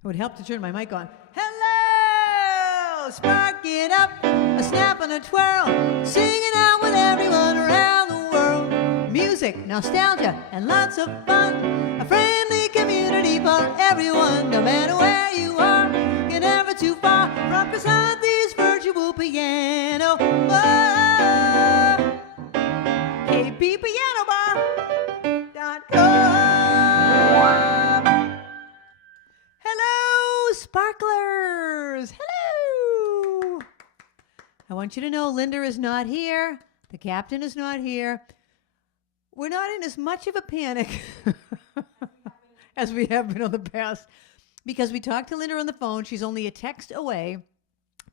It would help to turn my mic on. Hello! Spark it up, a snap and a twirl, singing out with everyone around the world. Music, nostalgia, and lots of fun. A friendly community for everyone, no matter where you are. You're never too far from Krisanthi's virtual piano bar. kppianobar.com. Hello, sparklers. Hello. I want you to know Linda is not here. The captain is not here. We're not in as much of a panic as we have been in the past because we talked to Linda on the phone. She's only a text away.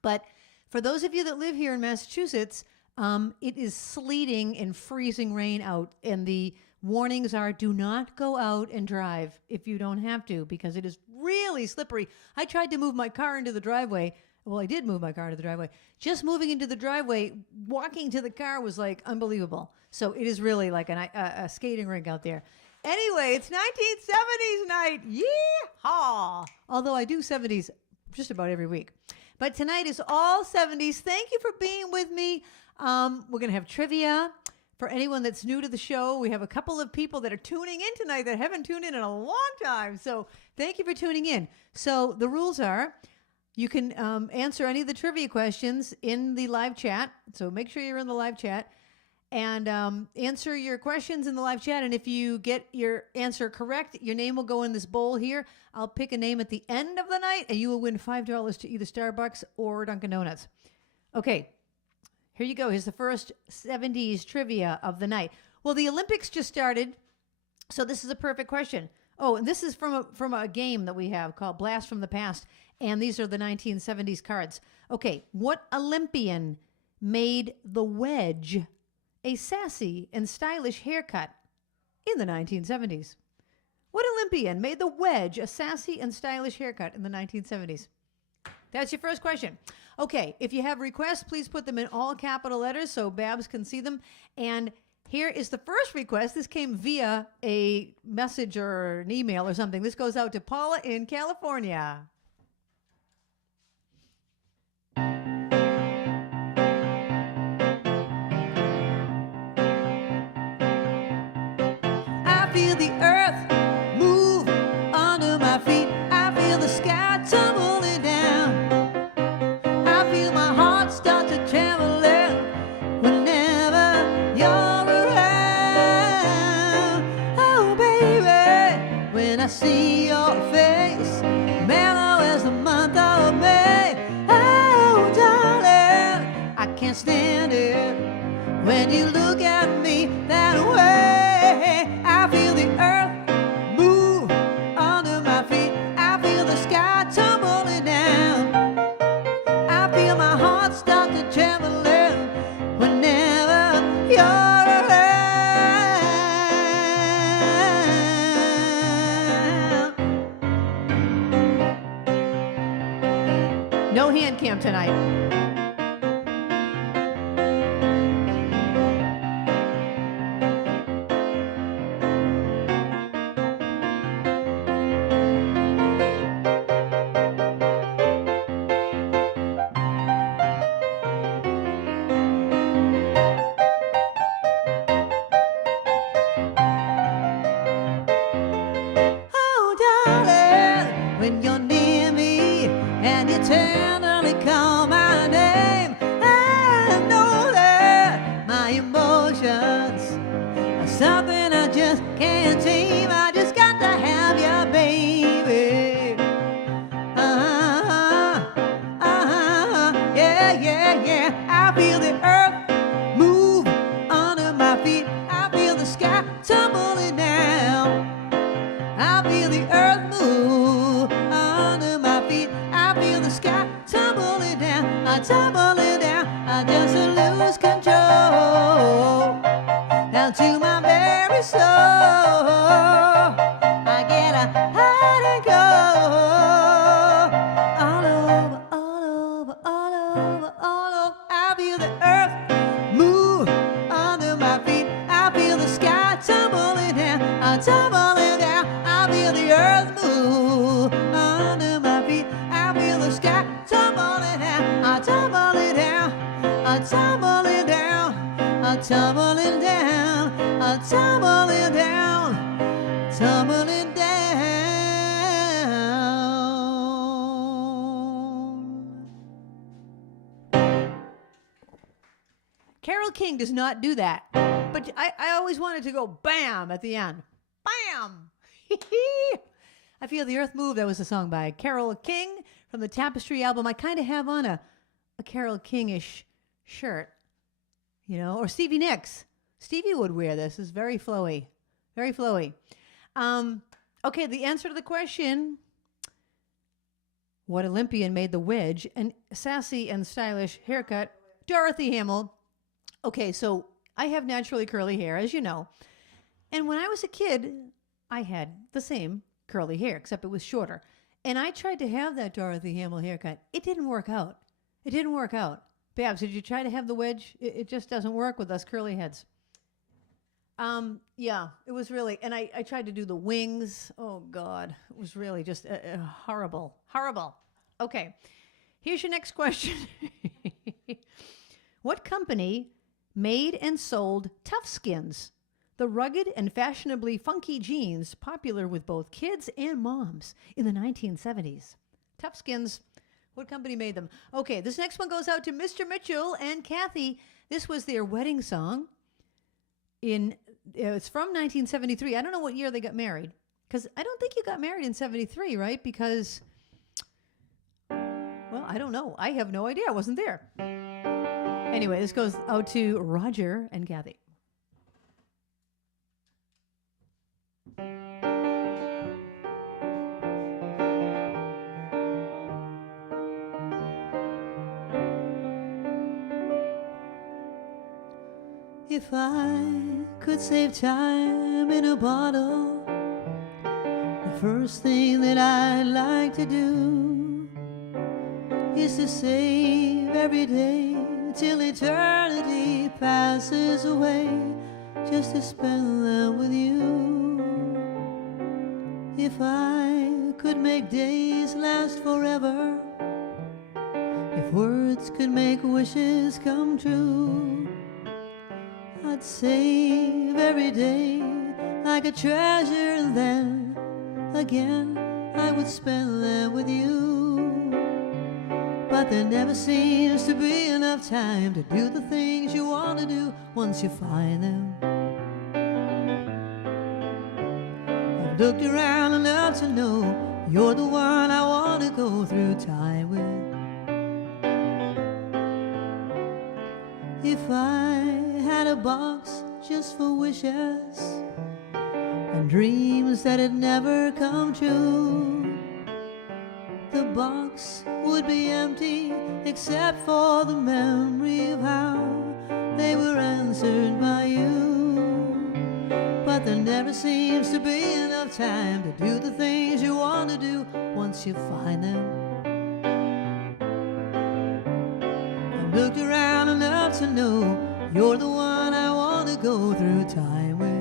But for those of you that live here in Massachusetts, it is sleeting and freezing rain out. And the warnings are do not go out and drive if you don't have to because it is really slippery. I tried to move my car into the driveway. Well, I did move my car to the driveway. Just moving into the driveway, walking to the car was like unbelievable. So it is really like a skating rink out there. Anyway, it's 1970s night. Yeehaw! Although I do 70s just about every week. But tonight is all 70s. Thank you for being with me. We're going to have trivia. For anyone that's new to the show, we have a couple of people that are tuning in tonight that haven't tuned in a long time. So thank you for tuning in. So the rules are you can answer any of the trivia questions in the live chat. So make sure you're in the live chat and answer your questions in the live chat. And if you get your answer correct, your name will go in this bowl here. I'll pick a name at the end of the night, and you will win $5 to either Starbucks or Dunkin' Donuts. Okay, here you go. Here's the first 70s trivia of the night. Well, the Olympics just started, so this is a perfect question. Oh, and this is from a game that we have called Blast from the Past, and these are the 1970s cards. Okay, what Olympian made the wedge a sassy and stylish haircut in the 1970s? What Olympian made the wedge a sassy and stylish haircut in the 1970s? That's your first question. Okay, if you have requests, please put them in all capital letters so Babs can see them. And here is the first request. This came via a message or an email or something. This goes out to Paula in California. I feel the earth move under my feet. I feel the sky tumbling down. I feel my heart start to tremble whenever you're around. Oh, baby, when I see your face, mellow as the month of May. Oh, darling, I can't stand it when you look at me that way. I feel the earth move under my feet. I feel the sky tumbling down. I feel my heart start to tremble whenever you're around. No hand cam tonight. When you're near me and you tenderly call my name, I know that my emotions are something I just can't tame. I just got to have you, baby. Yeah, yeah, yeah. I feel the earth move under my feet. I feel the sky tumbling down. I feel the earth move under my feet. I feel the sky tumbling down. I just lose control down to my very soul. I get a hide and go all over, all over, all over, all over. I feel the earth move under my feet. I feel the sky tumbling down. I tumbling down. I feel the earth move under my tumbling down, I'm tumbling down, I'm tumbling down, tumbling down. Carole King does not do that, but I always wanted to go bam at the end. Bam! I Feel the Earth Move. That was a song by Carole King from the Tapestry album. I kind of have on a Carole King-ish shirt, you know, or Stevie Nicks. Stevie would wear this. It's very flowy. Very flowy. Okay, the answer to the question, what Olympian made the wedge an sassy and stylish haircut? Dorothy Hamill. Okay, so I have naturally curly hair, as you know. And when I was a kid, I had the same curly hair, except it was shorter. And I tried to have that Dorothy Hamill haircut. It didn't work out. It didn't work out. Babs, did you try to have the wedge? It just doesn't work with us curly heads. Yeah, it was really, and I tried to do the wings. Oh, God. It was really just horrible. Horrible. Okay. Here's your next question. What company made and sold Toughskins, the rugged and fashionably funky jeans popular with both kids and moms in the 1970s? Toughskins, what company made them? Okay, this next one goes out to Mr. Mitchell and Kathy. This was their wedding song. It's from 1973. I don't know what year they got married, because I don't think you got married in 73, right? Because, well, I don't know. I have no idea. I wasn't there. Anyway, this goes out to Roger and Kathy. If I could save time in a bottle, the first thing that I'd like to do is to save every day till eternity passes away, just to spend them with you. If I could make days last forever, if words could make wishes come true, I'd save every day like a treasure, and then again I would spend them with you. But there never seems to be enough time to do the things you want to do once you find them. I've looked around enough to know you're the one I want to go through time with. If I had a box just for wishes and dreams that had never come true, the box would be empty except for the memory of how they were answered by you. But there never seems to be enough time to do the things you want to do once you find them. I've looked around enough to know you're the one I want to go through time with.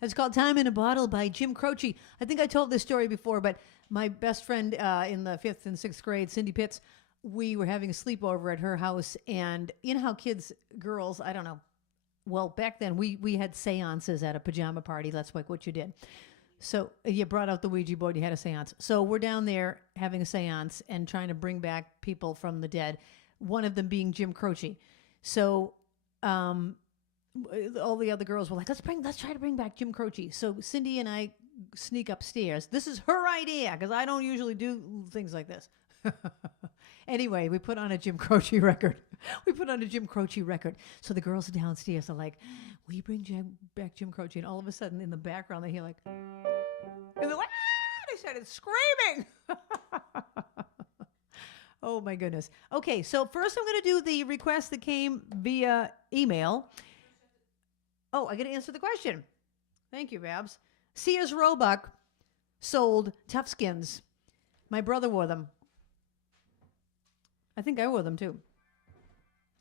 It's called Time in a Bottle by Jim Croce. I think I told this story before, but my best friend in the 5th and 6th grade, Cindy Pitts, we were having a sleepover at her house, and you know how kids, girls, I don't know. Well, back then we had seances at a pajama party. That's like what you did. So you brought out the Ouija board, you had a seance. So we're down there having a seance and trying to bring back people from the dead, one of them being Jim Croce. So all the other girls were like, let's try to bring back Jim Croce. So Cindy and I sneak upstairs. This is her idea, because I don't usually do things like this. Anyway, we put on a Jim Croce record. So the girls downstairs are like, will you bring back Jim Croce? And all of a sudden, in the background, they hear like, and they're like, ah! They started screaming. Oh, my goodness. Okay, so first I'm going to do the request that came via email. Oh, I got to answer the question. Thank you, Babs. Sears Roebuck sold Toughskins. My brother wore them. I think I wore them too,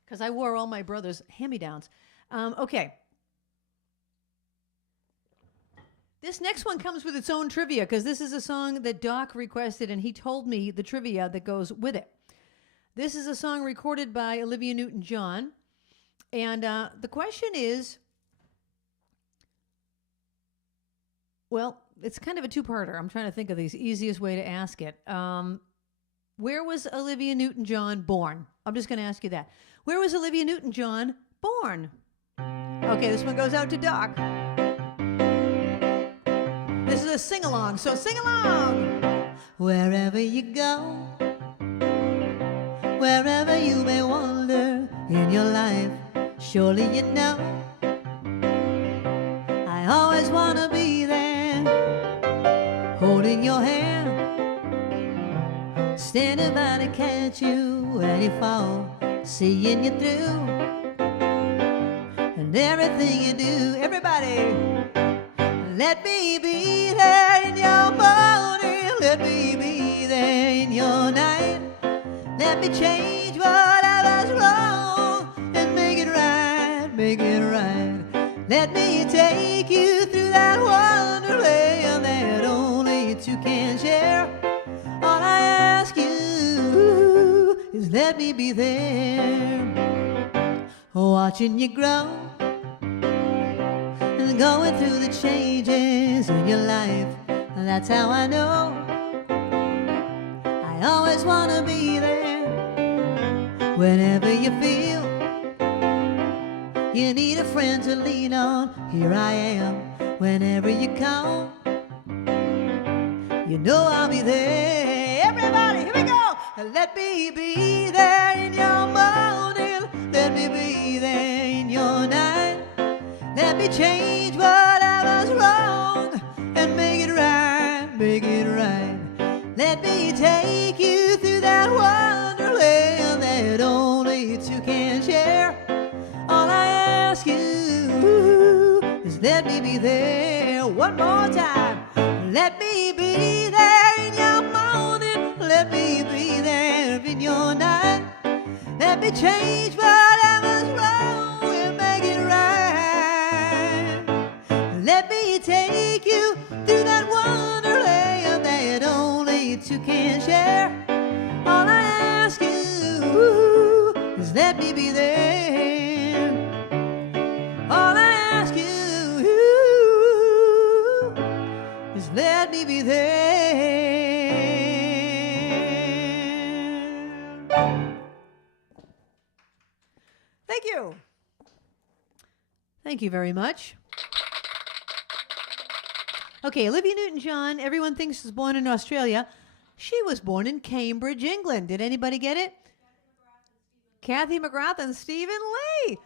because I wore all my brother's hand-me-downs. Okay. This next one comes with its own trivia because this is a song that Doc requested and he told me the trivia that goes with it. This is a song recorded by Olivia Newton-John. And the question is, well, it's kind of a two-parter. I'm trying to think of the easiest way to ask it. Where was Olivia Newton-John born? I'm just going to ask you that. Where was Olivia Newton-John born? Okay, this one goes out to Doc. This is a sing-along, so sing along. Wherever you go, wherever you may wander in your life, surely you know I always want to be there, holding your hand, standing by to catch you when you fall, seeing you through, and everything you do. Everybody, let me be there in your morning, let me be there in your night, let me change whatever's wrong and make it right, make it right. Let me take you through that wonderland that only two can share. All I ask you is let me be there, watching you grow and going through the changes in your life. That's how I know I always want to be there. Whenever you feel you need a friend to lean on, here I am. Whenever you call, you know I'll be there. Everybody, here we go. Let me be there in your morning, let me be there in your night, let me change whatever's wrong and make it right, make it right. Let me take you through that wonderland that only two can share. All I ask you is let me be there. One more time. Let me be there in your morning, let me be there in your night, let me change whatever's wrong and make it right. Let me take you through that wonderland that only two can share. All I ask you is let me be there. All I ask you is let me be there. Thank you. Thank you very much. Okay, Olivia Newton-John, everyone thinks she was born in Australia. She was born in Cambridge, England. Did anybody get it? Kathy McGrath and Stephen Lee.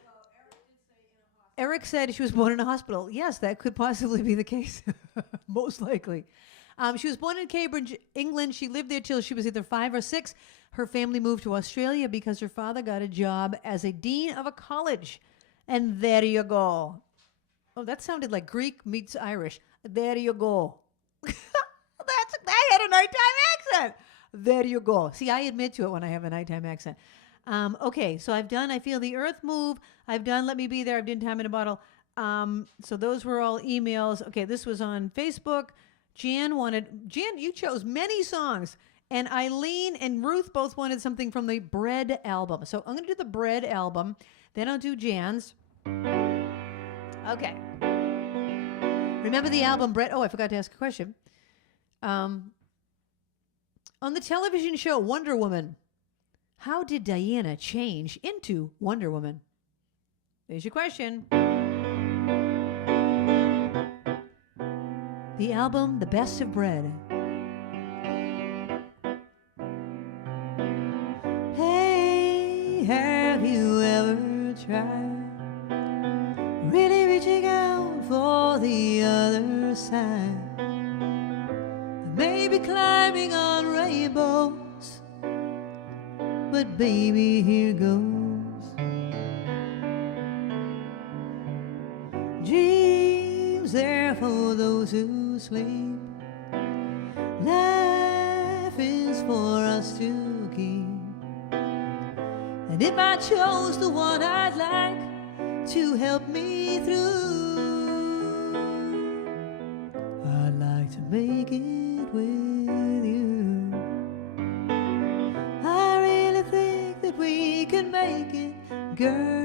Eric said she was born in a hospital. Yes, that could possibly be the case. Most likely. She was born in Cambridge, England. She lived there till she was either 5 or 6. Her family moved to Australia because her father got a job as a dean of a college. And there you go. Oh, that sounded like Greek meets Irish. There you go. I had a nighttime accent. There you go. See, I admit to it when I have a nighttime accent. Okay, so I've done I Feel the Earth Move. I've done Let Me Be There. I've done Time in a Bottle. So those were all emails. Okay, this was on Facebook. Jan, you chose many songs. And Eileen and Ruth both wanted something from the Bread album. So I'm going to do the Bread album. Then I'll do Jan's. Okay. Remember the album Bread? Oh, I forgot to ask a question. On the television show Wonder Woman, how did Diana change into Wonder Woman? There's your question. The album The Best of Bread. Hey, have you ever tried really reaching out for the other side? Maybe climbing on rainbows, but baby, here goes. Dreams there for those who sleep. Life is for us to keep. And if I chose the one I'd like, to help me through. I'd like to make it with you. I really think that we can make it, girl.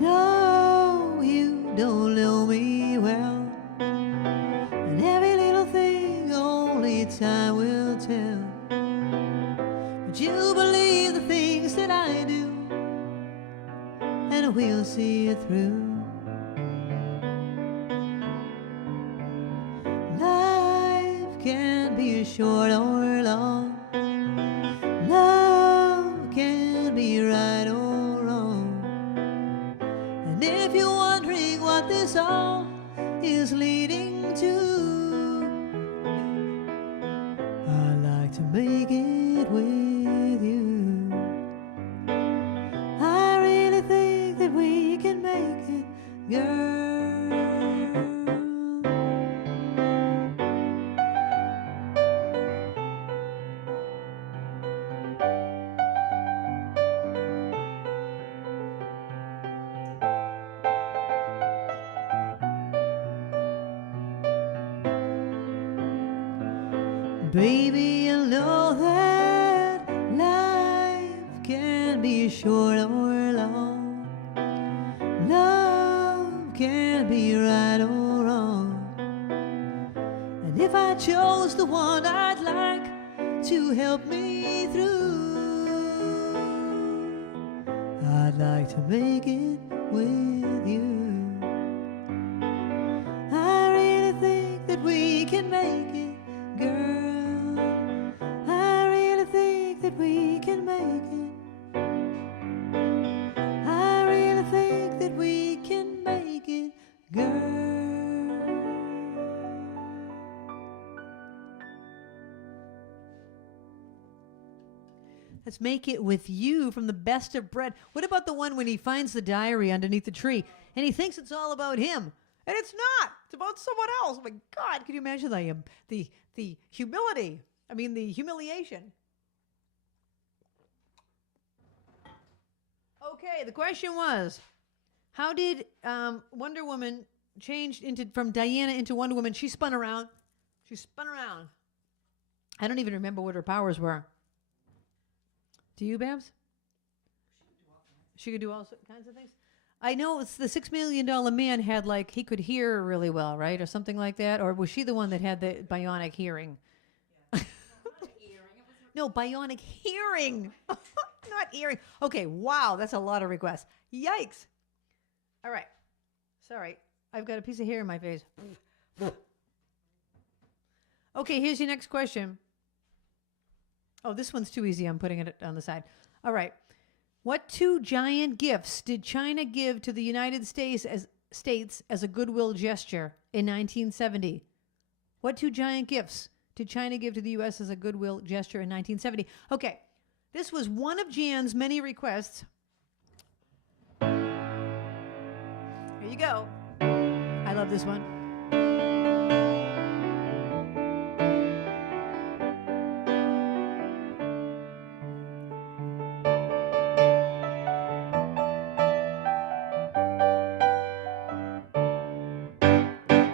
No, you don't know me well, and every little thing only time will tell. But you believe the things that I do, and we'll see it through. Life can be short or long. Love can be right or wrong. And if you're wondering what this all is leading to, I'd like to make it with you. I really think that we can make it, girl. Baby, I know that life can be short or long. Love can be right or wrong. And if I chose the one I'd like to help me through, I'd like to make it with you. I really think that we can make it, girl. We can make it. I really think that we can make it, girl. Let's make it with you from the Best of Bread. What about the one when he finds the diary underneath the tree and he thinks it's all about him? And it's not. It's about someone else. Oh my God, can you imagine the humility? I mean, the humiliation. Okay, the question was, how did Wonder Woman change from Diana into Wonder Woman? She spun around. She spun around. I don't even remember what her powers were. Do you, Babs? She could do all kinds of things. I know it's the $6 Million Man had, like, he could hear really well, right? Or something like that. Or was she the one that had the bionic hearing? Yeah. No, bionic hearing. Not hearing. Okay, wow, that's a lot of requests. Yikes. All right. Sorry. I've got a piece of hair in my face. Okay, here's your next question. Oh, this one's too easy. I'm putting it on the side. All right. What two giant gifts did China give to the United States as a goodwill gesture in 1970? What two giant gifts did China give to the U.S. as a goodwill gesture in 1970? Okay. This was one of Jan's many requests. Here you go. I love this one.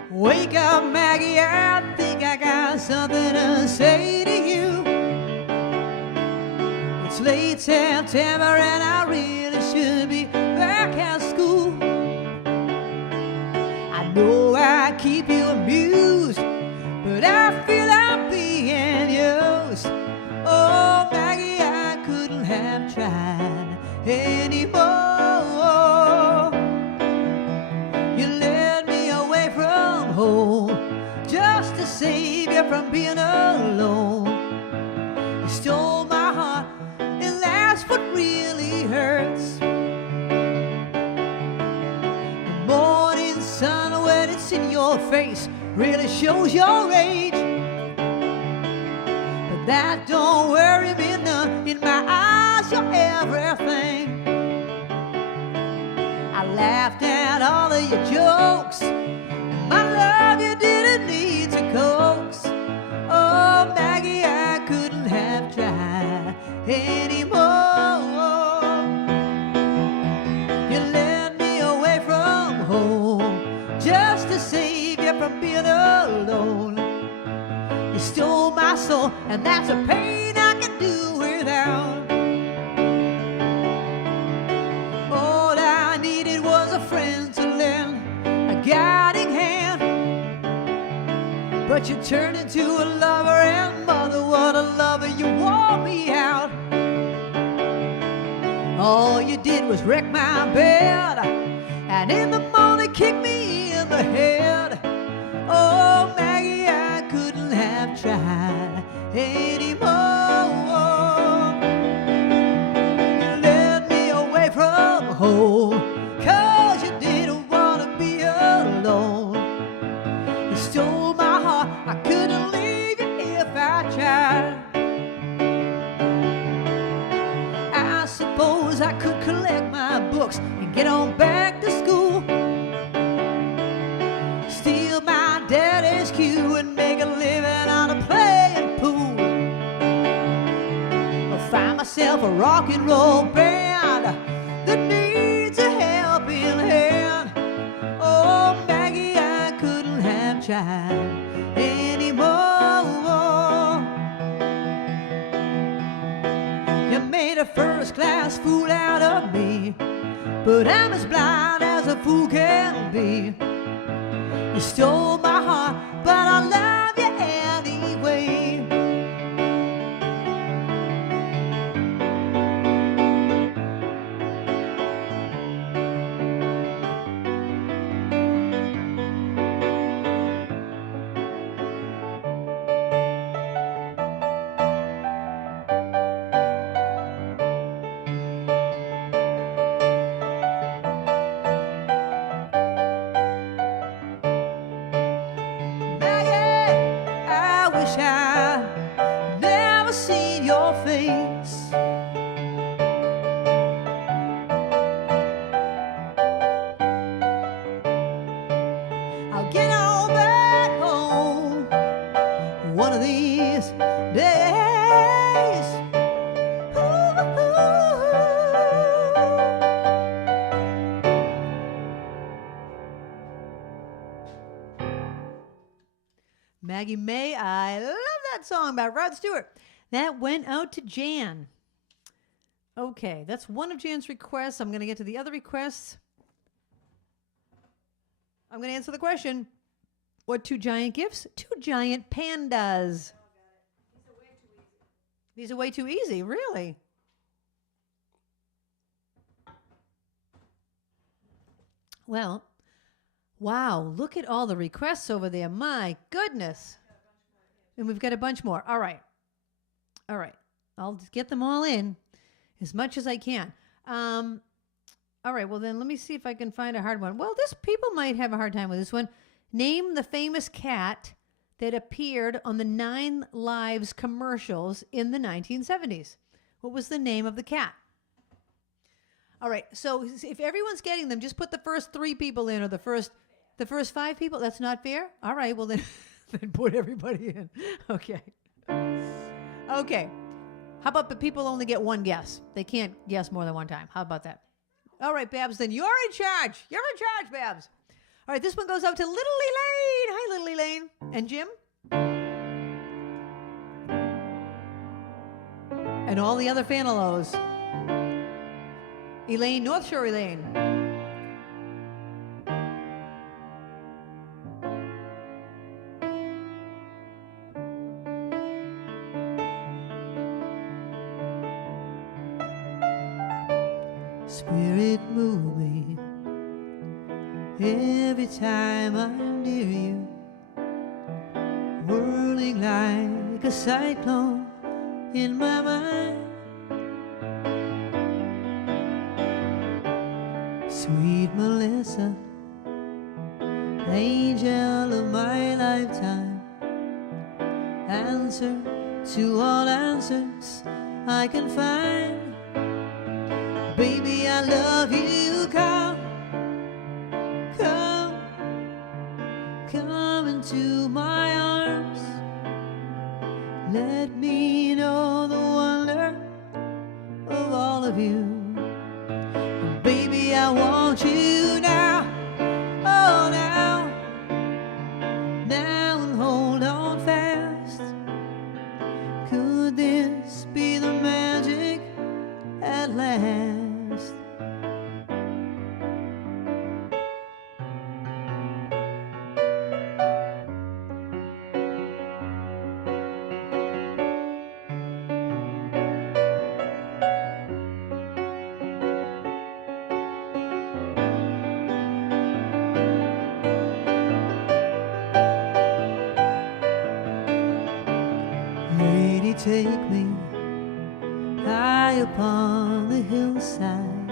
Wake up, Maggie, I think I got something to say to you. It's late September and I really should be back at school. I know I keep you amused, but I feel I'm being used. Oh, Maggie, I couldn't have tried anymore. You led me away from home just to save you from being alone. You stole my heart, and that's what really hurts. The morning sun, when it's in your face, really shows your age. But that don't worry me none. In my eyes, you're everything. I laughed at all of your jokes. My love, you didn't need to coax. Oh, Maggie, I couldn't have tried anymore. and that's a pain I can do without. All I needed was a friend to lend a guiding hand, but you turned into a lover, and mother, what a lover, you wore me out. All you did was wreck my bed, and in the morning kick me in the head. Oh, Maggie, I couldn't have tried anymore. You led me away from home, 'cause you didn't want to be alone. You stole my heart, I couldn't leave you if I tried. I suppose I could collect my books and get on back to school, steal my daddy's cue and make a living on a playing pool, or find myself a rock and roll band that needs a helping hand. Oh, Maggie, I couldn't have tried anymore. You made a first-class fool out of me, but I'm as blind as a fool can be. You stole my heart, but I love you anyway. I'd never seen your face. I'll get on back home one of these days. Ooh. Maggie May, I love that song by Rod Stewart. That went out to Jan. Okay, that's one of Jan's requests. I'm going to get to the other requests. I'm going to answer the question. What two giant gifts? Two giant pandas. These are way too easy, really. Well, wow, look at all the requests over there. My goodness. And we've got a bunch more. All right. All right. I'll just get them all in as much as I can. All right. Well, then let me see if I can find a hard one. Well, people might have a hard time with this one. Name the famous cat that appeared on the 9 Lives commercials in the 1970s. What was the name of the cat? All right. So if everyone's getting them, just put the first 3 people in, or the first 5 people. That's not fair. All right. Well, then put everybody in. Okay. Okay. How about the people only get one guess? They can't guess more than one time. How about that? All right, Babs, then you're in charge. You're in charge, Babs. All right, this one goes out to Little Elaine. Hi, Little Elaine. And Jim? And all the other Fanilows. Elaine, North Shore Elaine. Spirit move me every time I'm near you, whirling like a cyclone in my mind. Sweet Melissa, angel of my lifetime, answer to all answers I can find. Baby, I love you, come into my arms. Let me know the wonder of all of you. Baby, I want you now, oh now, and hold on fast. take me high upon the hillside,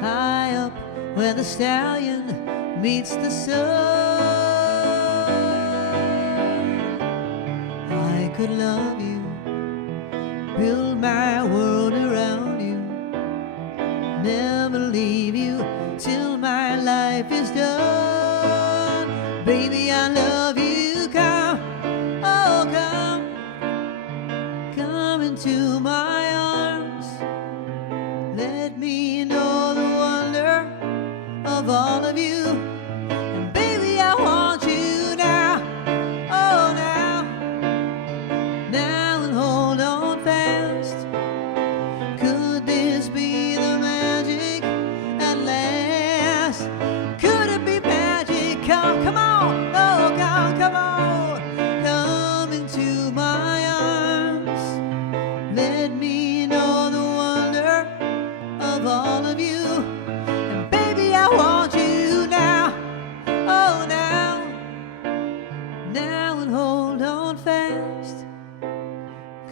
high up where the stallion meets the sun. I could love you, build my world around you, never leave you till my life is done. Baby, I love you, come, oh come, come into my arms. Let me know the wonder of all of you. And baby, I want you now, oh now, now and hold on fast. Could this be the magic at last? Could it be magic? Come, come on, oh come, come on, come into my arms. Let me know the wonder of all of you. And baby, I want you now, oh now, now and hold on fast.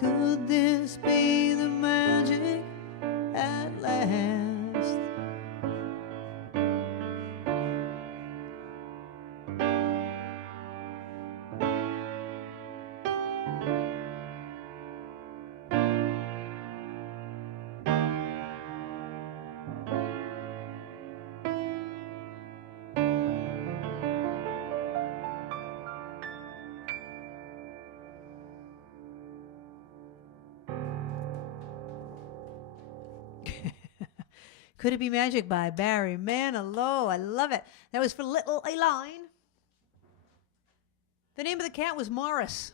Could this be the magic at last? Could It Be Magic by Barry Manilow. I love it. That was for little Elaine. The name of the cat was Morris.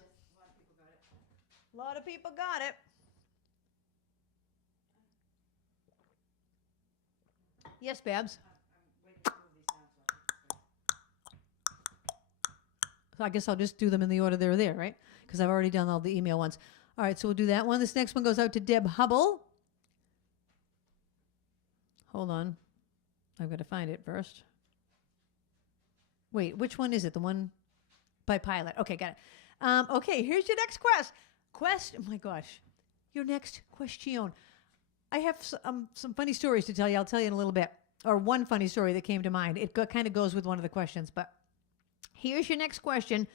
A lot of people got it. Yes, Babs. So I guess I'll just do them in the order they're there, right? Because I've already done all the email ones. All right, so we'll do that one. This next one goes out to Deb Hubble. Hold on. I've got to find it first. Wait, which one is it? The one by Pilot. Okay, got it. Okay, here's your next quest. Oh my gosh. Your next question. I have some funny stories to tell you. I'll tell you in a little bit. Or one funny story that came to mind. It kind of goes with one of the questions. But here's your next question.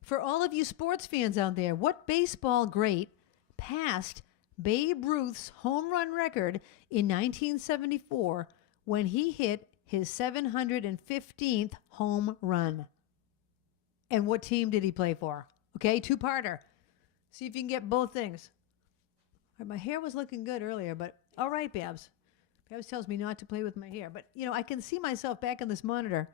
For all of you sports fans out there, what baseball great passed Babe Ruth's home run record in 1974 when he hit his 715th home run? And what team did he play for? Okay, two-parter. See if you can get both things. All right, my hair was looking good earlier, but all right, Babs. Babs tells me not to play with my hair. But, you know, I can see myself back in this monitor.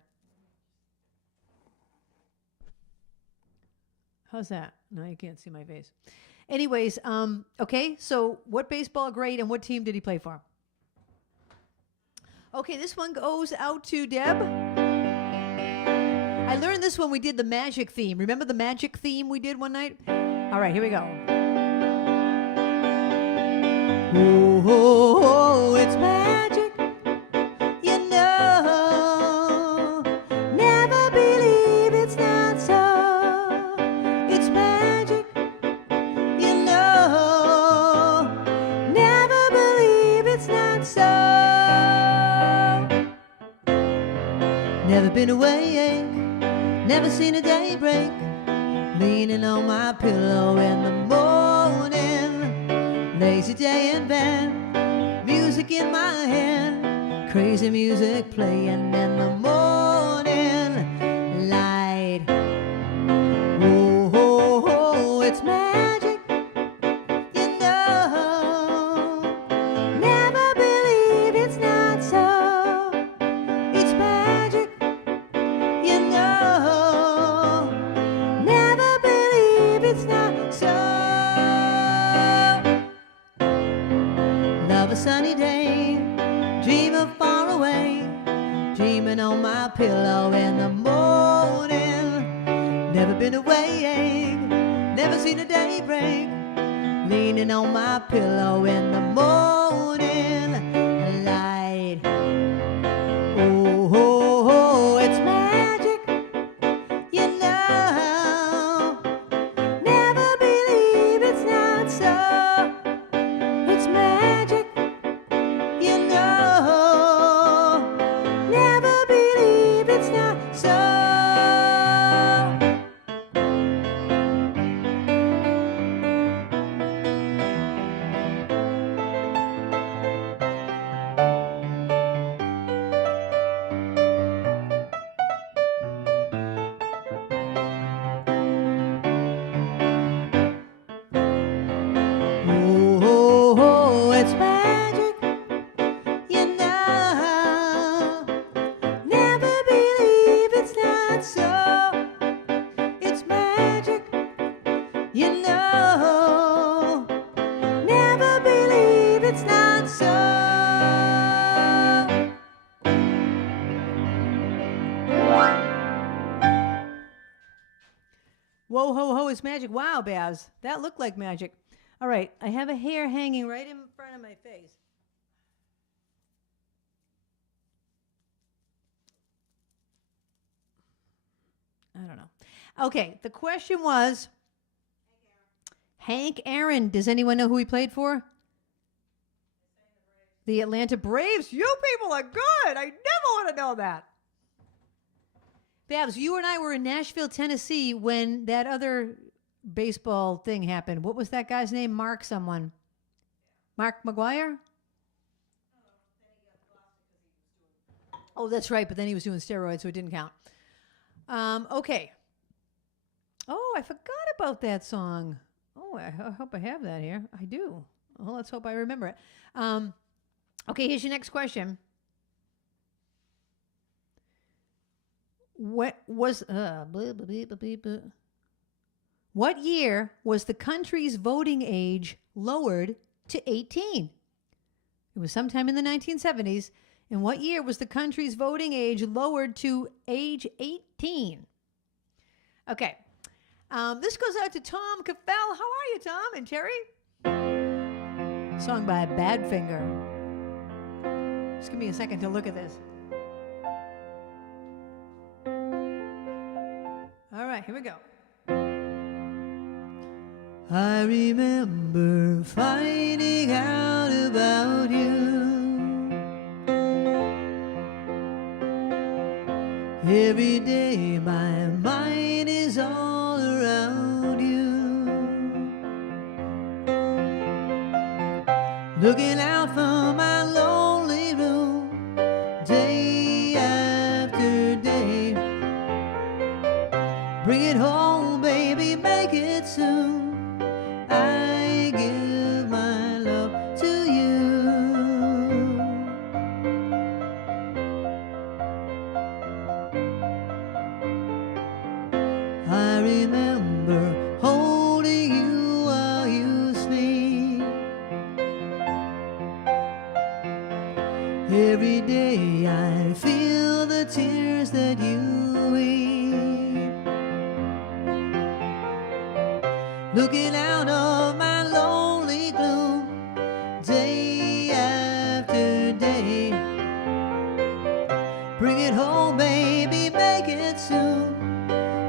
How's that? No, you can't see my face. Anyways, okay, so what baseball great and what team did he play for? Okay, this one goes out to Deb. I learned this when we did the magic theme. Remember the magic theme we did one night? All right, here we go. Oh, oh, oh, it's magic, you know. Never believe it's not so. It's magic, you know. Never believe it's not so. Never been awake, never seen a daybreak, leaning on my pillow in the morning, lazy day in bed, music in my head, crazy music playing in the morning light. Oh, oh, oh, it's magic, you know. Never believe it's not so. It's magic, you know. Never believe it's not so. Love a sunny day, dream of far away, dreaming on my pillow in the morning. Never been awake, never seen a daybreak, leaning on my pillow in the morning light. Oh, oh, oh, it's magic, you know. Never believe it's not Ho, ho, ho, it's magic. Wow, Baz. That looked like magic. All right. I have a hair hanging right in front of my face. I don't know. Okay. The question was Hank Aaron. Does anyone know who he played for? The Atlanta Braves. You people are good. I never want to know that. Babs, you and I were in Nashville, Tennessee when that other baseball thing happened. What was that guy's name? Mark someone. Mark McGuire? Oh, that's right. But then he was doing steroids, so it didn't count. Okay. Oh, I forgot about that song. Oh, I hope I have that here. I do. Well, let's hope I remember it. Okay, here's your next question. What year was the country's voting age lowered to 18? It was sometime in the 1970s. And what year was the country's voting age lowered to age 18? Okay. This goes out to Tom Caffell. How are you, Tom and Terry? Song by Badfinger. Just give me a second to look at this. All right, here we go. I remember finding out about you. Every day my mind is all around you. Looking out for my lonely room day after day. Bring it home, baby, make it soon. I give my love to you. I remember holding you while you sleep. Every day I feel the tears that you weep. Looking out of my lonely gloom day after day. Bring it home, baby, make it soon.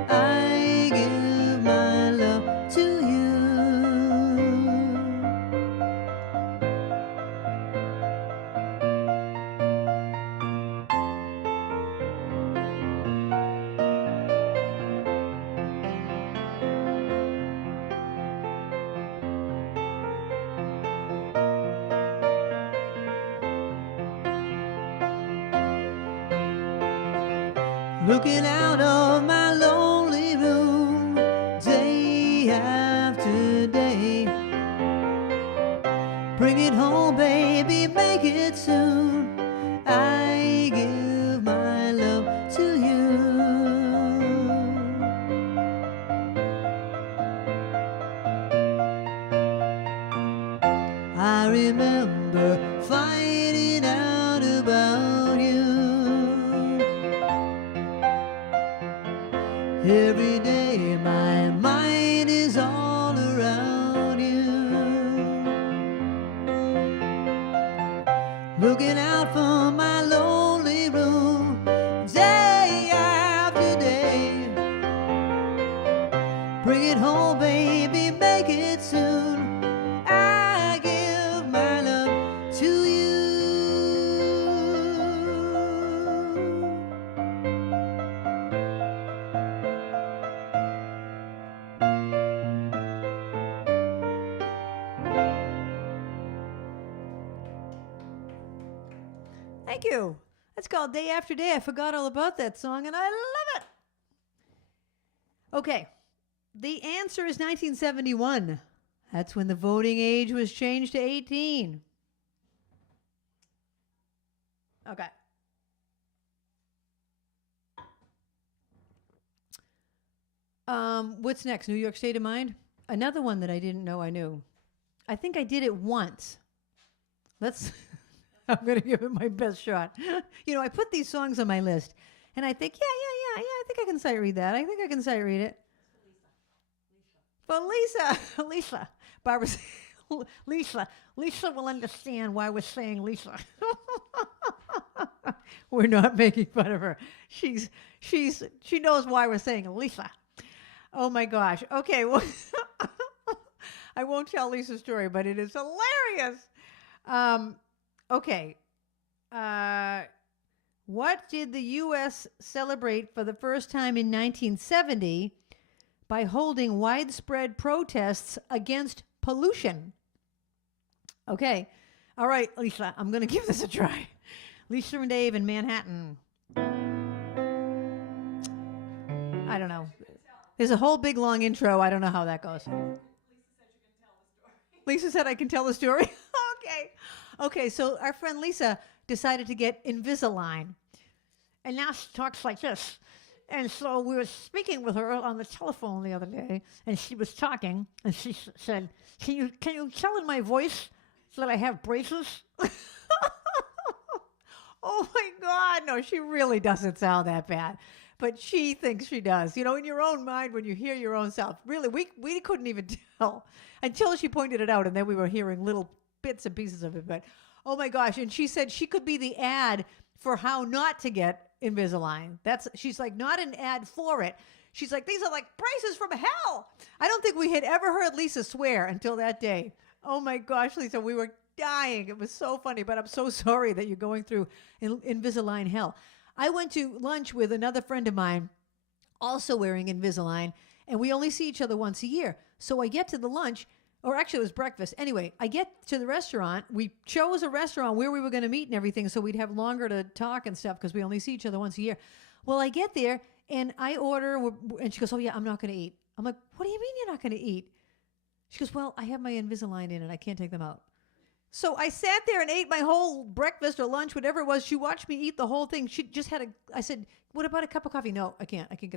I give my love to you. Looking out of my lonely room day after day. Bring it home, baby, make it soon. I give my love to you. I remember finding out about you. Every day my mind is all around you. Looking out for my lonely room day after day. Bring it home, baby, make it soon. I give my love to you. Thank you. That's called Day After Day. I forgot all about that song, and I love it. Okay. The answer is 1971. That's when the voting age was changed to 18. Okay. What's next? New York State of Mind? Another one that I didn't know I knew. I think I did it once. I'm going to give it my best shot. You know, I put these songs on my list, and I think, yeah, I think I can sight read that. I think I can sight read it. But Lisa, Barbara said, Lisa will understand why we're saying Lisa. We're not making fun of her. She knows why we're saying Lisa. Oh my gosh. Okay, well, I won't tell Lisa's story, but it is hilarious. Okay. What did the U.S. celebrate for the first time in 1970 by holding widespread protests against pollution? Okay. All right, Lisa, I'm going to give this a try. Lisa and Dave in Manhattan. I don't know. There's a whole big long intro. I don't know how that goes. Lisa said I can tell the story. Okay. Okay, so our friend Lisa decided to get Invisalign. And now she talks like this. And so we were speaking with her on the telephone the other day, and she was talking, and she said, can you tell in my voice that I have braces? Oh my God, no, she really doesn't sound that bad. But she thinks she does. You know, in your own mind, when you hear your own self, really, we couldn't even tell until she pointed it out, and then we were hearing little bits and pieces of it. But, oh my gosh, and she said she could be the ad for how not to get Invisalign. She's like, not an ad for it. She's like, these are like braces from hell. I don't think we had ever heard Lisa swear until that day. Oh my gosh, Lisa, we were dying. It was so funny, but I'm so sorry that you're going through Invisalign hell. I went to lunch with another friend of mine, also wearing Invisalign, and we only see each other once a year. So I get to the lunch, or actually it was breakfast. Anyway, I get to the restaurant. We chose a restaurant where we were going to meet and everything, so we'd have longer to talk and stuff because we only see each other once a year. Well, I get there, and I order, and she goes, oh, yeah, I'm not going to eat. I'm like, what do you mean you're not going to eat? She goes, well, I have my Invisalign in, and I can't take them out. So I sat there and ate my whole breakfast or lunch, whatever it was. She watched me eat the whole thing. She just had I said, what about a cup of coffee? No, I can't. I can't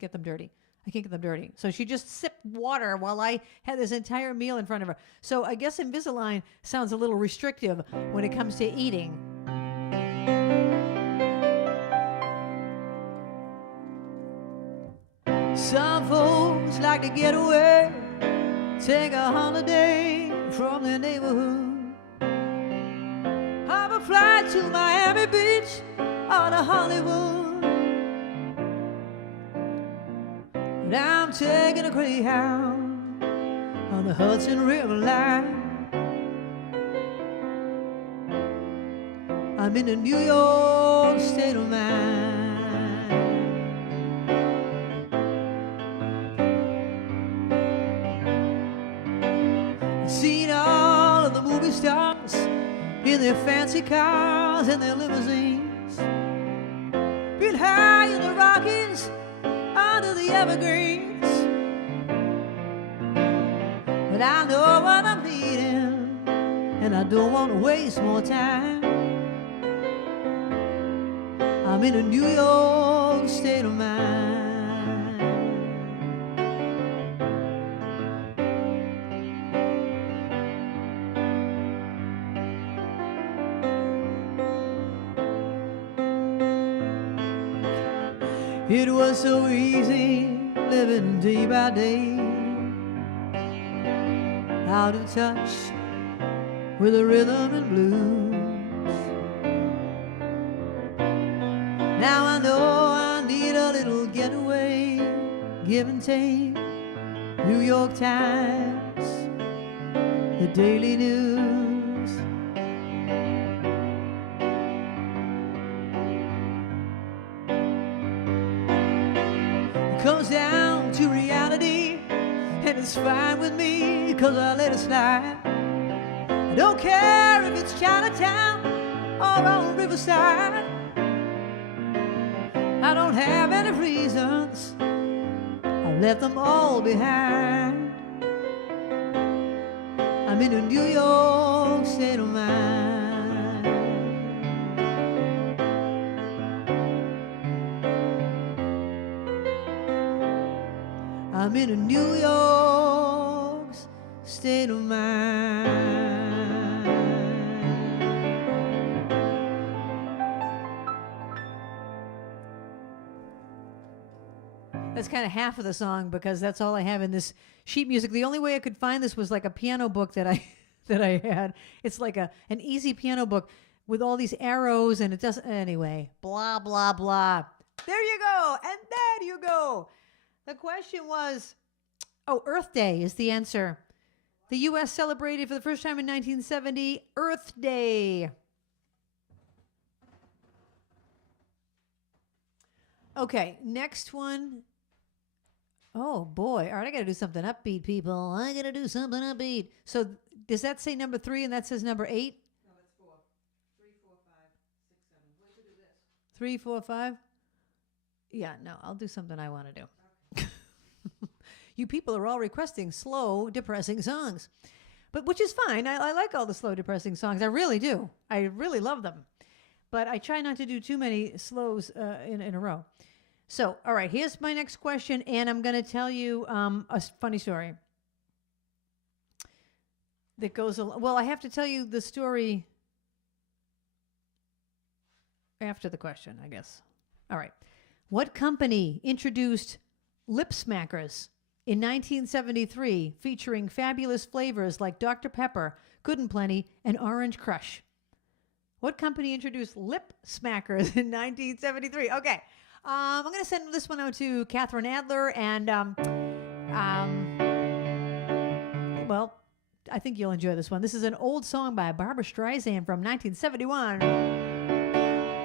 get them dirty. I can't get them dirty. So she just sipped water while I had this entire meal in front of her. So I guess Invisalign sounds a little restrictive when it comes to eating. Some folks like to get away, take a holiday from their neighborhood. Have a flight to Miami Beach or to Hollywood. And I'm taking a Greyhound on the Hudson River line. I'm in the New York state of mind. Seen all of the movie stars in their fancy cars and their limousines. Been high in the Rockies, under the evergreens. But I know what I'm needing, and I don't want to waste more time. I'm in a New York state of mind. It was so easy living day by day, out of touch with the rhythm and blues. Now I know I need a little getaway, give and take, New York Times, the Daily News. Comes down to reality, and it's fine with me, 'cause I let it slide. I don't care if it's Chinatown or on Riverside. I don't have any reasons, I left them all behind. I'm in a New York state of mind. I'm in a New York state of mind. That's kind of half of the song because that's all I have in this sheet music. The only way I could find this was like a piano book that I that I had. It's like an easy piano book with all these arrows, and it doesn't. Anyway, blah blah blah. There you go, and there you go. The question was, Earth Day is the answer. The U.S. celebrated for the first time in 1970 Earth Day. Okay, next one. Oh, boy. All right, I got to do something upbeat, people. I got to do something upbeat. So does that say number 3 and that says number 8? No, it's 4. 3, 4, 5, 6, 7. We should do this. 3, 4, 5? Yeah, no, I'll do something I want to do. Okay. You people are all requesting slow, depressing songs, but which is fine. I like all the slow, depressing songs. I really do. I really love them. But I try not to do too many slows in a row. So, all right, here's my next question, and I'm going to tell you a funny story that goes along. Well, I have to tell you the story after the question, I guess. All right. What company introduced lip smackers in 1973 featuring fabulous flavors like Dr. Pepper, Good and Plenty, and Orange Crush? What company introduced lip smackers in 1973? Okay. I'm going to send this one out to Catherine Adler, and well, I think you'll enjoy this one. This is an old song by Barbra Streisand from 1971,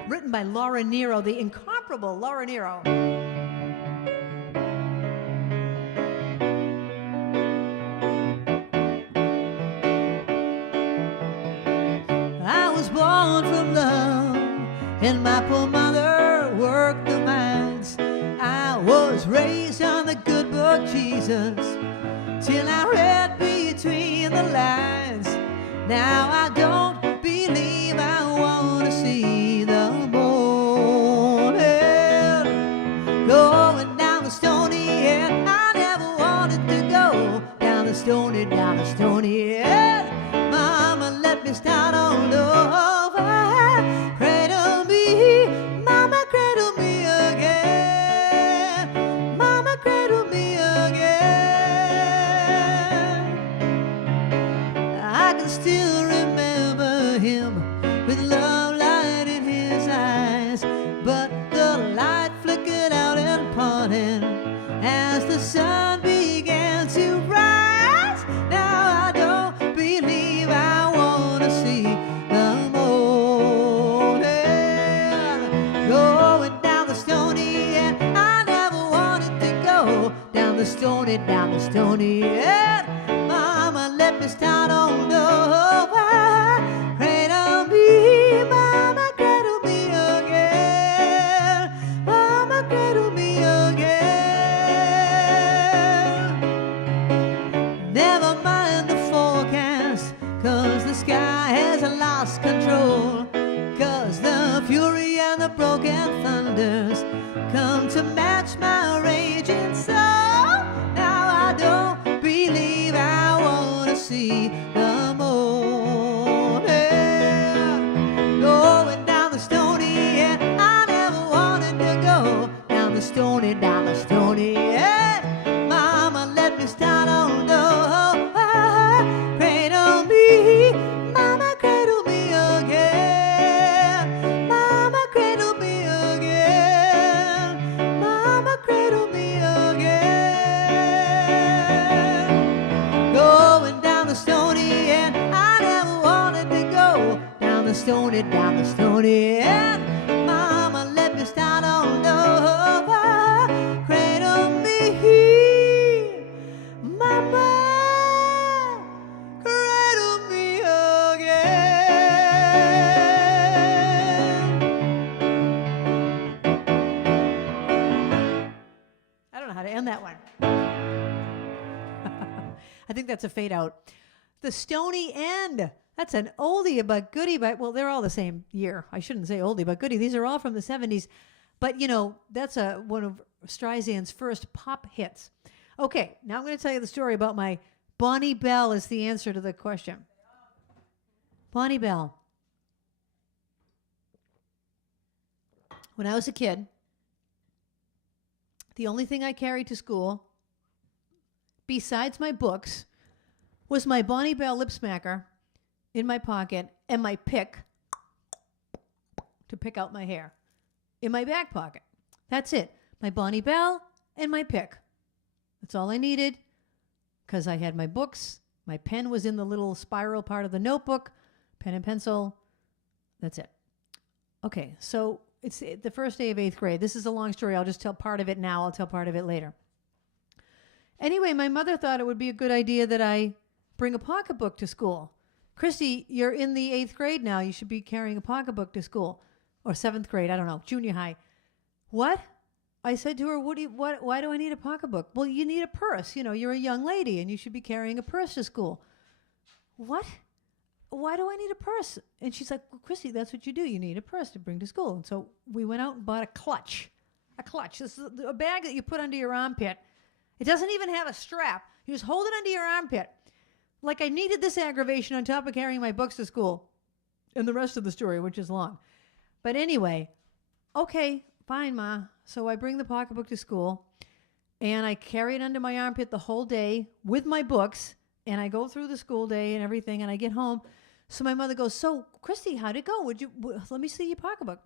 written by Laura Nyro, the incomparable Laura Nyro. I was born from love, and my poor mother worked the mines. I was raised on the good book Jesus, till I read between the lines. Now I don't believe I want to see the morning going down the stony end. I never wanted to go down the stony end. Mama, let me start all over. Cradle me, mama, cradle me again. Mama, cradle me again. I can still remember him with love light in his eyes, but the light flickered out and parted as the sun began to rise. Now I don't believe I want to see the morning going down the stony end. I never wanted to go down the stony end. Mama, let me start all over. Cradle me, mama, cradle me again. Mama, cradle me again. Never mind the forecast, 'cause the sky has lost control. 'Cause the fury and the broken thunders come to match my raging soul. Now I don't believe I want to see the morning going down the stony end. I never wanted to go down the stony end. Mama, let me start all over. Cradle me, mama, cradle me again. Mama, cradle me again. Mama, cradle me again. Going down the stony end. I never wanted to go down the stony end. Mama, let me start all over. Cradle me, mama, cradle me again. I don't know how to end that one. I think that's a fade out. The Stony End. That's an oldie but goodie, but well, they're all the same year. I shouldn't say oldie but goodie. These are all from the 70s. But, you know, that's one of Streisand's first pop hits. Okay, now I'm going to tell you the story about my Bonnie Bell is the answer to the question. Bonnie Bell. When I was a kid, the only thing I carried to school, besides my books, was my Bonnie Bell lip smacker in my pocket and my pick to pick out my hair in my back pocket. That's it. My Bonnie Bell and my pick. That's all I needed because I had my books. My pen was in the little spiral part of the notebook, pen and pencil. That's it. Okay, so it's the first day of 8th grade. This is a long story. I'll just tell part of it now. I'll tell part of it later. Anyway, my mother thought it would be a good idea that I bring a pocketbook to school. Christy, you're in the 8th grade now. You should be carrying a pocketbook to school. Or 7th grade, I don't know, junior high. What? I said to her, why do I need a pocketbook? Well, you need a purse. You know, you're a young lady and you should be carrying a purse to school. What? Why do I need a purse? And she's like, well, Christy, that's what you do. You need a purse to bring to school. And so we went out and bought a clutch. A clutch. This is a bag that you put under your armpit. It doesn't even have a strap. You just hold it under your armpit. Like I needed this aggravation on top of carrying my books to school. And the rest of the story, which is long. But anyway, okay, fine, Ma. So I bring the pocketbook to school, and I carry it under my armpit the whole day with my books, and I go through the school day and everything, and I get home. So my mother goes, so, Christy, how'd it go? Let me see your pocketbook.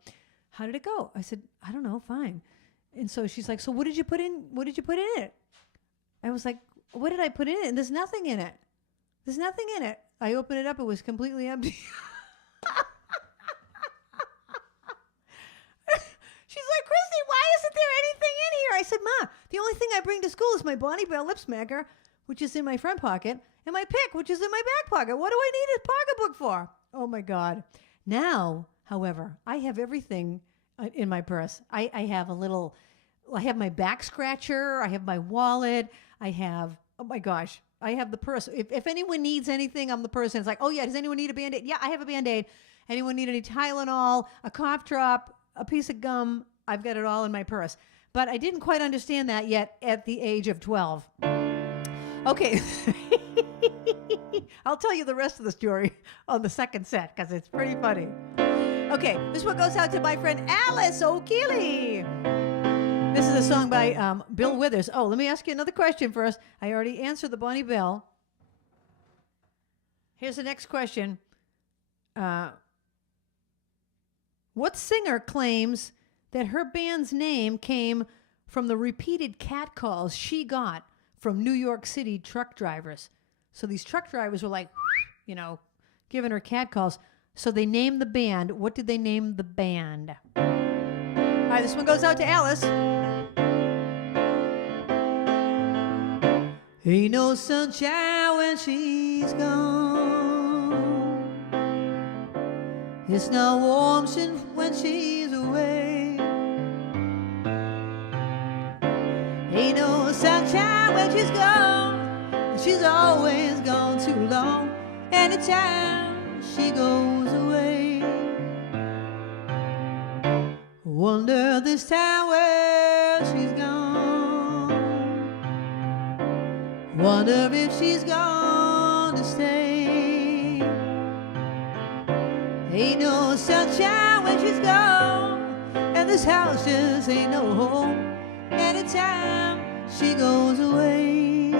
How did it go? I said, I don't know, fine. And so she's like, so what did you put in it? I was like, what did I put in it? And there's nothing in it. There's nothing in it. I opened it up. It was completely empty. She's like, Christy, why isn't there anything in here? I said, Ma, the only thing I bring to school is my Bonnie Bell lip smacker, which is in my front pocket, and my pick, which is in my back pocket. What do I need a pocketbook for? Oh, my God. Now, however, I have everything in my purse. I have my back scratcher. I have my wallet. I have, oh, my gosh, I have the purse. If anyone needs anything, I'm the person. It's like, oh, yeah, does anyone need a Band-Aid? Yeah, I have a Band-Aid. Anyone need any Tylenol, a cough drop, a piece of gum? I've got it all in my purse. But I didn't quite understand that yet at the age of 12. Okay. I'll tell you the rest of the story on the second set because it's pretty funny. Okay, this one goes out to my friend Alice O'Keefe. This is a song by Bill Withers. Oh, let me ask you another question first. I already answered the Bonnie Bell. Here's the next question. What singer claims that her band's name came from the repeated catcalls she got from New York City truck drivers? So these truck drivers were like, you know, giving her catcalls. So they named the band. What did they name the band? All right, this one goes out to Alice. Ain't no sunshine when she's gone. It's not warm when she's away. Ain't no sunshine when she's gone. She's always gone too long. Anytime she goes away. Wonder this time where she's gone. Wonder if she's gonna stay. Ain't no sunshine when she's gone, and this house just ain't no home anytime she goes away.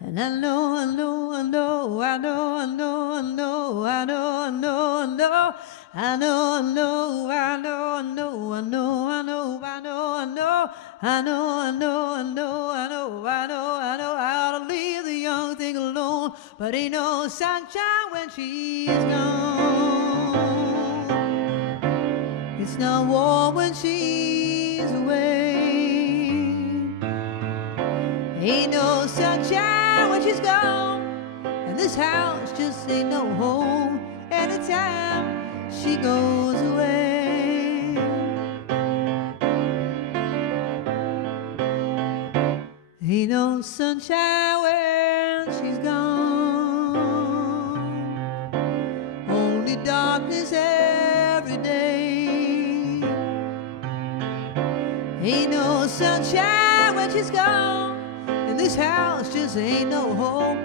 And I know, I know, I know, I know, I know, I know, I know, I know, I know. I know, I know, I know, I know, I know, I know, I know, I know, I know, I know, I know, I know, I know, I know how to leave the young thing alone. But ain't no sunshine when she's gone. It's not warm when she's away. Ain't no sunshine when she's gone, and this house just ain't no home anytime she goes away. Ain't no sunshine when she's gone. Only darkness every day. Ain't no sunshine when she's gone, and this house just ain't no home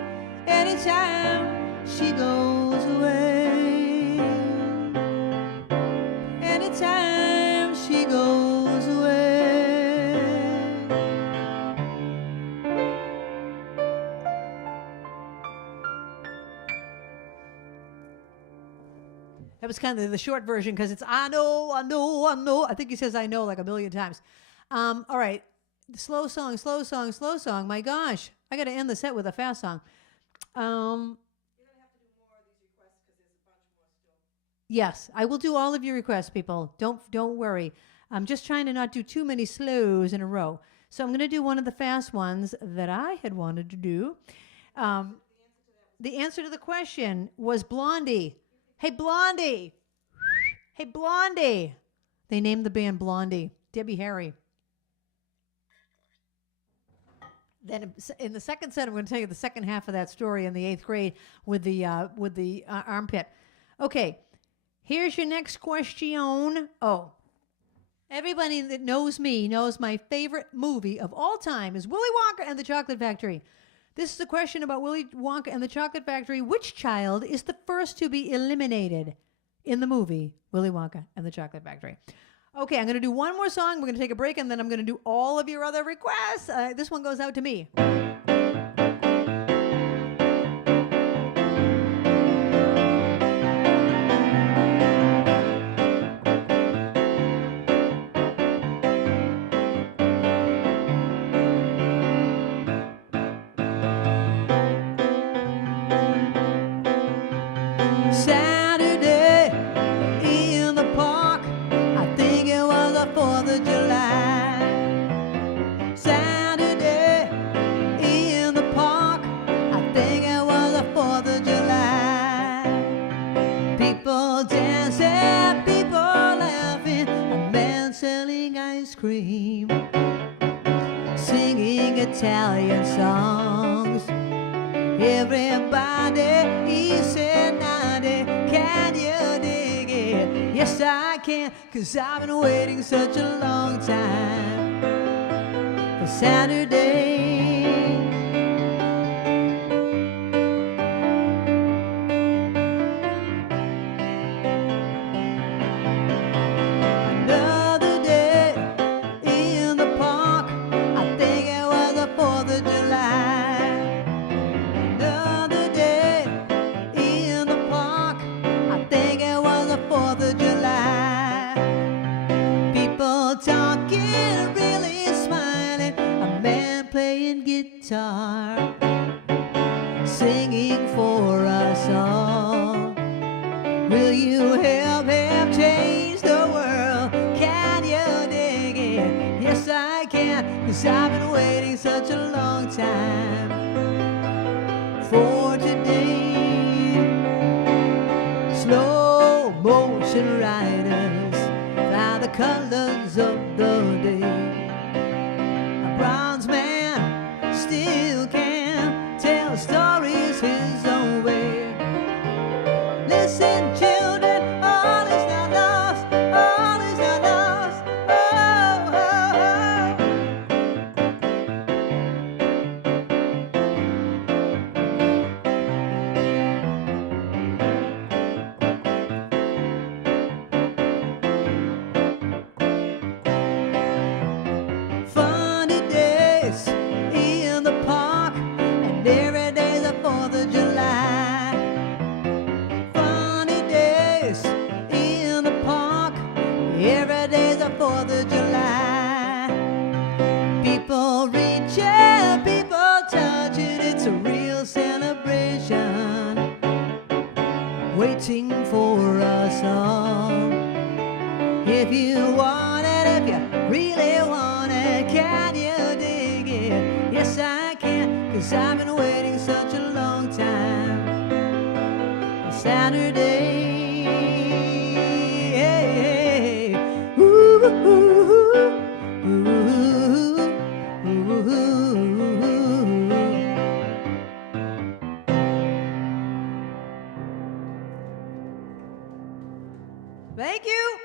anytime she goes away. Anytime she goes away. That was kind of the short version because it's I know, I know, I know. I think he says I know like a million times. All right. Slow song, slow song, slow song. My gosh. I got to end the set with a fast song. Yes, I will do all of your requests, people. Don't worry. I'm just trying to not do too many slows in a row. So I'm going to do one of the fast ones that I had wanted to do. The answer to the question was Blondie. Hey, Blondie. Hey, Blondie. They named the band Blondie. Debbie Harry. Then in the second set, I'm going to tell you the second half of that story in the 8th grade with the armpit. Okay, here's your next question. Oh, everybody that knows me knows my favorite movie of all time is Willy Wonka and the Chocolate Factory. This is a question about Willy Wonka and the Chocolate Factory. Which child is the first to be eliminated in the movie Willy Wonka and the Chocolate Factory? Okay, I'm going to do one more song. We're going to take a break, and then I'm going to do all of your other requests. This one goes out to me. Saturday in the park, I think it was the 4th of July. Saturday in the park, I think it was the 4th of July. People dancing, people laughing, a man selling ice cream, singing Italian songs. Everybody, he said, can you dig it? Yes, I can, 'cause I've been waiting such a long time for Saturday. Another day in the park, I think it was the 4th of July. Another day in the park, I think it was the 4th of July. People talking, really smiling, a man playing guitar, singing for us all. Will you help him change the world? Can you dig it? Yes, I can, 'cause I've been waiting such a long time for today. Slow motion riders by the colors of the day. A bronze man still can tell stories his own way. Listen, children, all is not lost, all is not lost. Oh, oh, oh. Funny days in the park, and every day's the 4th of July. Funny days in the park, every day's the 4th of July. People reaching, people touching, it's a real celebration, waiting for us all. If you want it, if you really want it, can you dig it? Yes, I can, 'cause I've been waiting such a long time for Saturday. Ooh, ooh, ooh, ooh, ooh. Thank you.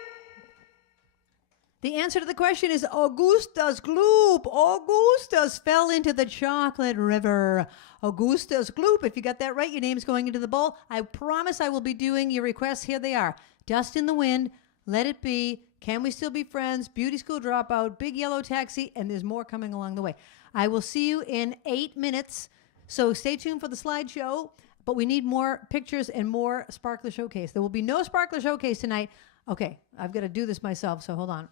The answer to the question is Augustus Gloop. Augustus fell into the chocolate river. Augustus Gloop. If you got that right, your name's going into the bowl. I promise I will be doing your requests. Here they are. Dust in the Wind, Let It Be, Can We Still Be Friends, Beauty School Dropout, Big Yellow Taxi, and there's more coming along the way. I will see you in 8 minutes, so stay tuned for the slideshow. but we need more pictures and more Sparkler Showcase. There will be no Sparkler Showcase tonight. Okay, I've got to do this myself, so hold on.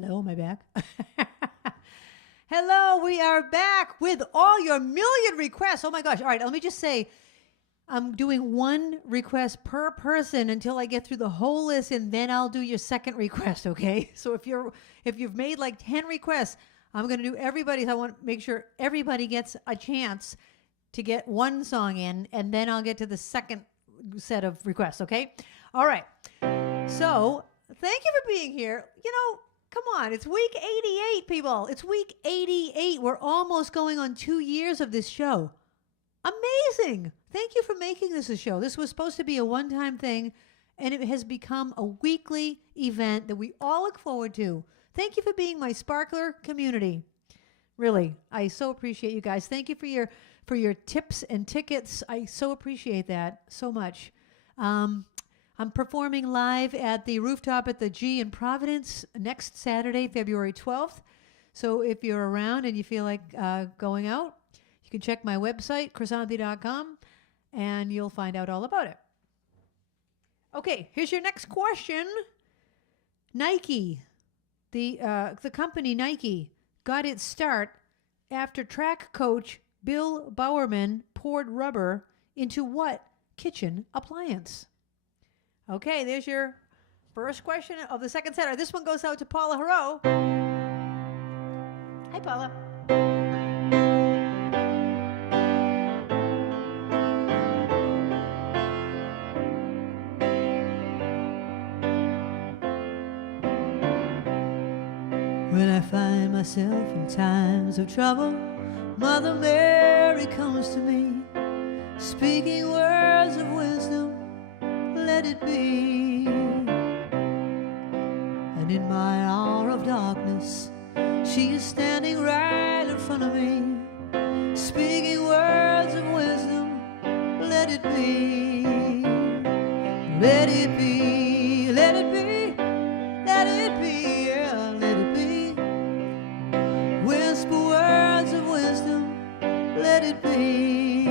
Hello, am I back? Hello, we are back with all your million requests. Oh my gosh. All right, let me just say, I'm doing one request per person until I get through the whole list, and then I'll do your second request, okay? So if you've made like 10 requests, I'm going to do everybody's. I want to make sure everybody gets a chance to get one song in, and then I'll get to the second set of requests, okay? All right. So thank you for being here. You know, come on. It's week 88, people. It's week 88. We're almost going on 2 years of this show. Amazing. Thank you for making this a show. This was supposed to be a one-time thing, and it has become a weekly event that we all look forward to. Thank you for being my Sparkler community. Really, I so appreciate you guys. Thank you for your tips and tickets. I so appreciate that so much. I'm performing live at the rooftop at the G in Providence next Saturday, February 12th. So if you're around and you feel like going out, you can check my website, krisanthi.com, and you'll find out all about it. Okay, here's your next question. Nike, the company Nike, got its start after track coach Bill Bowerman poured rubber into what kitchen appliance? Okay, there's your first question of the second set. This one goes out to Paula Haro. Hi, Paula. When I find myself in times of trouble, Mother Mary comes to me, speaking words of wisdom, let it be. And in my hour of darkness, she is standing right in front of me, speaking words of wisdom, let it be. Let it be, let it be, let it be, yeah, let it be. Whisper words of wisdom, let it be.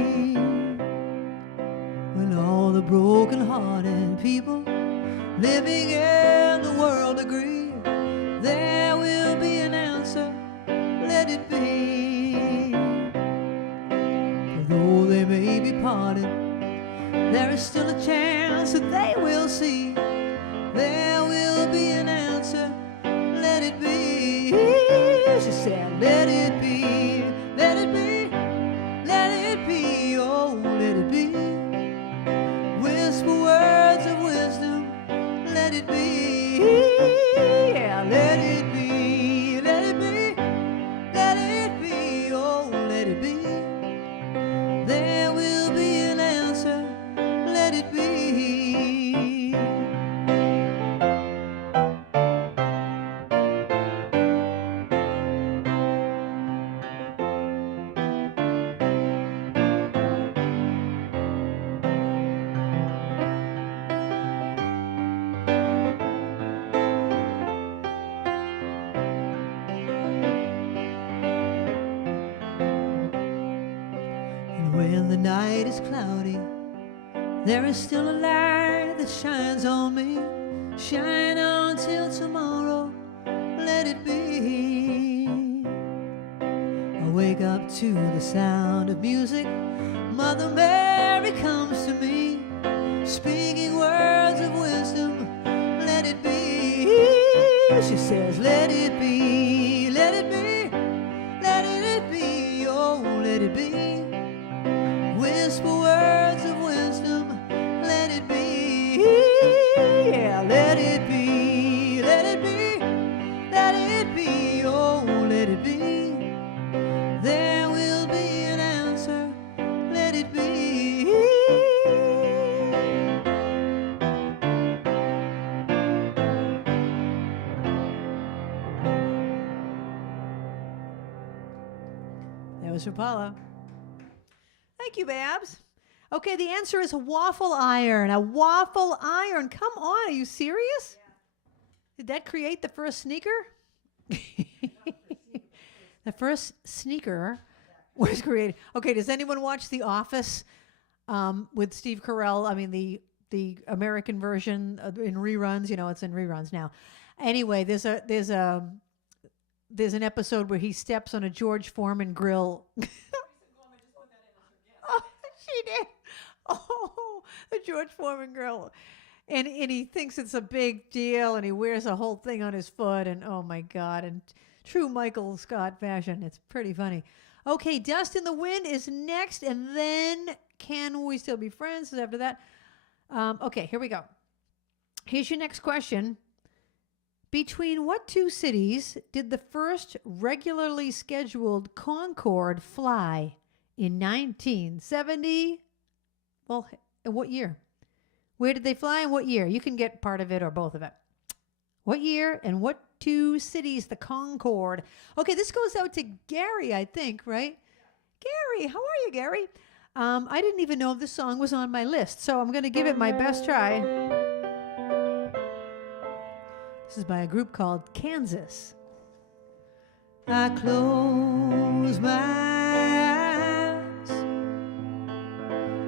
When all the broken-hearted people living in the world agree, there will be an answer, let it be. For though they may be parted, there is still a chance that they will see. There will be an answer, let it be. She said, let it be, let it be, let it be, oh, let it be. Whisper words of wisdom, let it be. Yeah, let it be, let it be, let it be, oh, let it be. There will be an answer, let it be. When the night is cloudy, there is still a light that shines on me. Shine on till tomorrow, let it be. I wake up to the sound of music. Mother Mary comes to me, speaking words of wisdom, let it be. She says, let it be, let it be, let it be, oh, let it be. Whisper words of wisdom, let it be. Yeah, let it be, let it be, let it be, oh, let it be. There will be an answer, let it be. That was for Paula. Thank you, Babs. Okay, the answer is a waffle iron. A waffle iron. Come on, are you serious? Yeah. Did that create the first sneaker? The first sneaker was created. Okay, does anyone watch The Office with Steve Carell? I mean, the the American version in reruns. You know, it's in reruns now. Anyway, there's an episode where he steps on a George Foreman grill. Oh, she did. Oh, the George Foreman grill. And he thinks it's a big deal, and he wears a whole thing on his foot, and oh my God, and true Michael Scott fashion. It's pretty funny. Okay, Dust in the Wind is next, and then Can We Still Be Friends is after that. Okay, here we go. Here's your next question. Between what two cities did the first regularly scheduled Concorde fly in 1970? Well, in what year? Where did they fly and what year? You can get part of it or both of it. What year and what two cities, the Concorde? Okay, this goes out to Gary, I think, right? Gary, how are you, Gary? I didn't even know if this song was on my list, so I'm going to give it my best try. This is by a group called Kansas. I close my eyes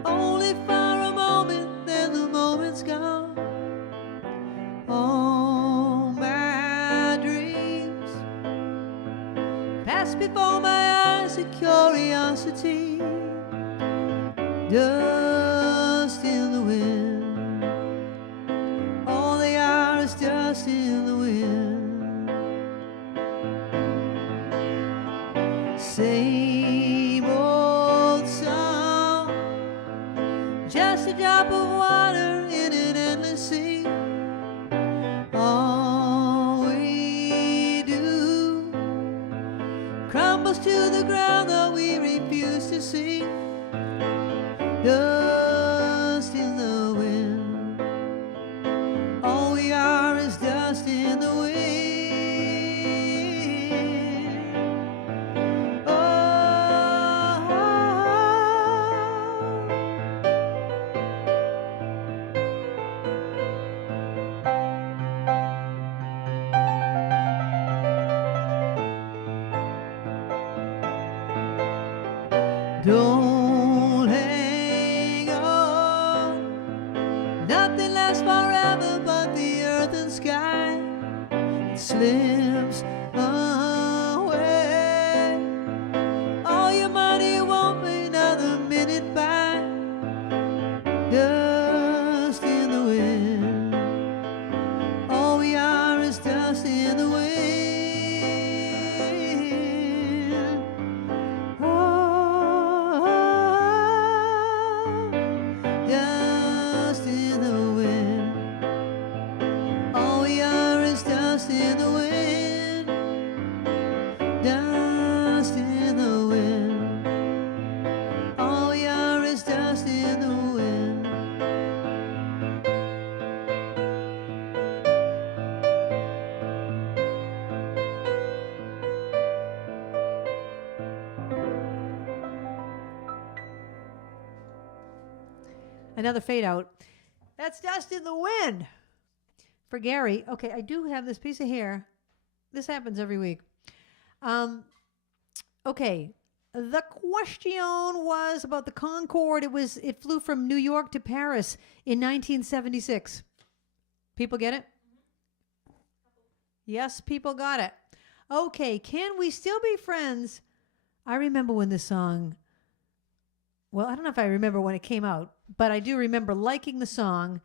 only for a moment, then the moment's gone. All my dreams pass before my eyes, a curiosity, dust in the wind. All they are is dust in the wind. Same old song, just a drop of water in an endless sea. All we do crumbles to the ground, though we refuse to see. Dust in the wind. All we are is dust in the wind. Don't hang on, nothing lasts forever but the earth and sky. It slips away. All your money won't be another minute by. Dust in the wind. All we are is dust in the wind. Dust in the wind. All we are is dust in the wind. Dust in the wind. All we are is dust in the wind. Another fade out. That's Dust in the Wind for Gary. Okay, I do have this piece of hair. This happens every week. Okay, the question was about the Concorde. It flew from New York to Paris in 1976. People get it? Yes, people got it. Okay, Can We Still Be Friends? I remember when this song, well, I don't know if I remember when it came out, but I do remember liking the song,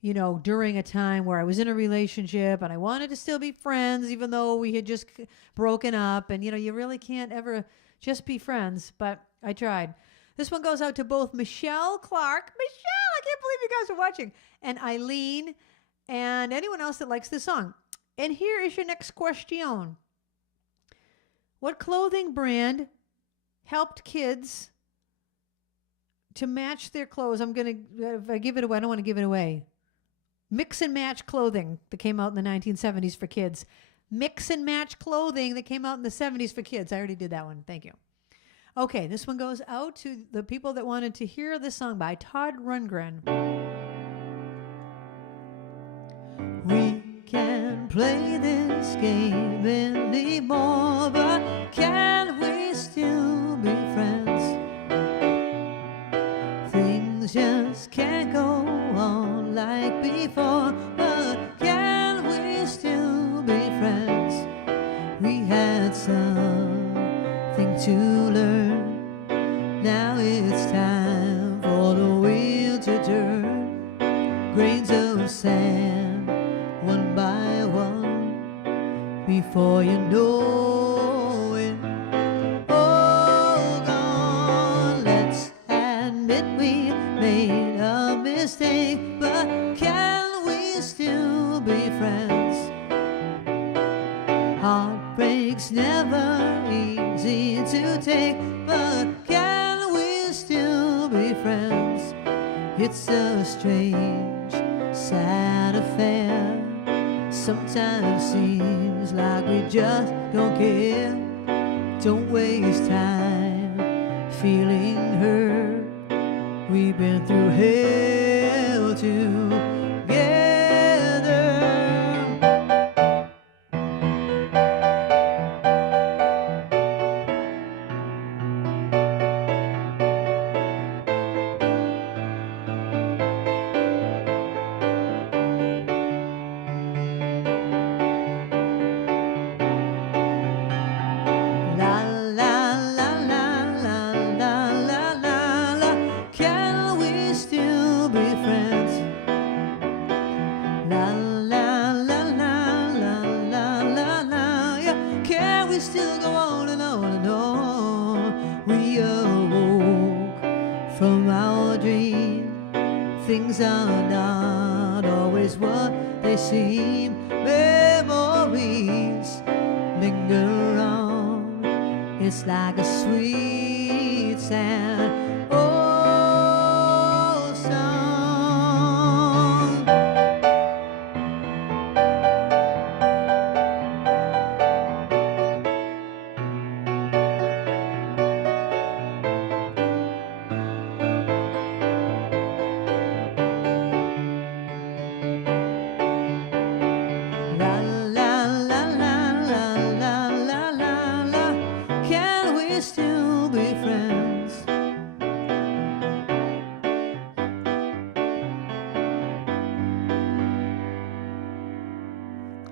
you know, during a time where I was in a relationship and I wanted to still be friends, even though we had just broken up. And, you know, you really can't ever just be friends, but I tried. This one goes out to both Michelle Clark. Michelle, I can't believe you guys are watching. And Eileen and anyone else that likes this song. And here is your next question. What clothing brand helped kids to match their clothes? If I give it away, I don't want to give it away. Mix and match clothing that came out in the 1970s for kids. Mix and match clothing that came out in the 70s for kids. I already did that one. Thank you. Okay, this one goes out to the people that wanted to hear this song by Todd Rundgren. We can't play this game anymore, but can we still be friends? Things just can't go on like before, but can we still be friends? We had something to learn. Now it's time for the wheel to turn. Grains of sand, one by one, before you know it, all gone. Let's admit we made a mistake, but can we still be friends? Heartbreak's never easy to take, but can we still be friends? It's a strange, sad affair. Sometimes seems like we just don't care. Don't waste time feeling hurt. We've been through hell together. Things are not always what they seem. Memories linger on. It's like a sweet sad old song.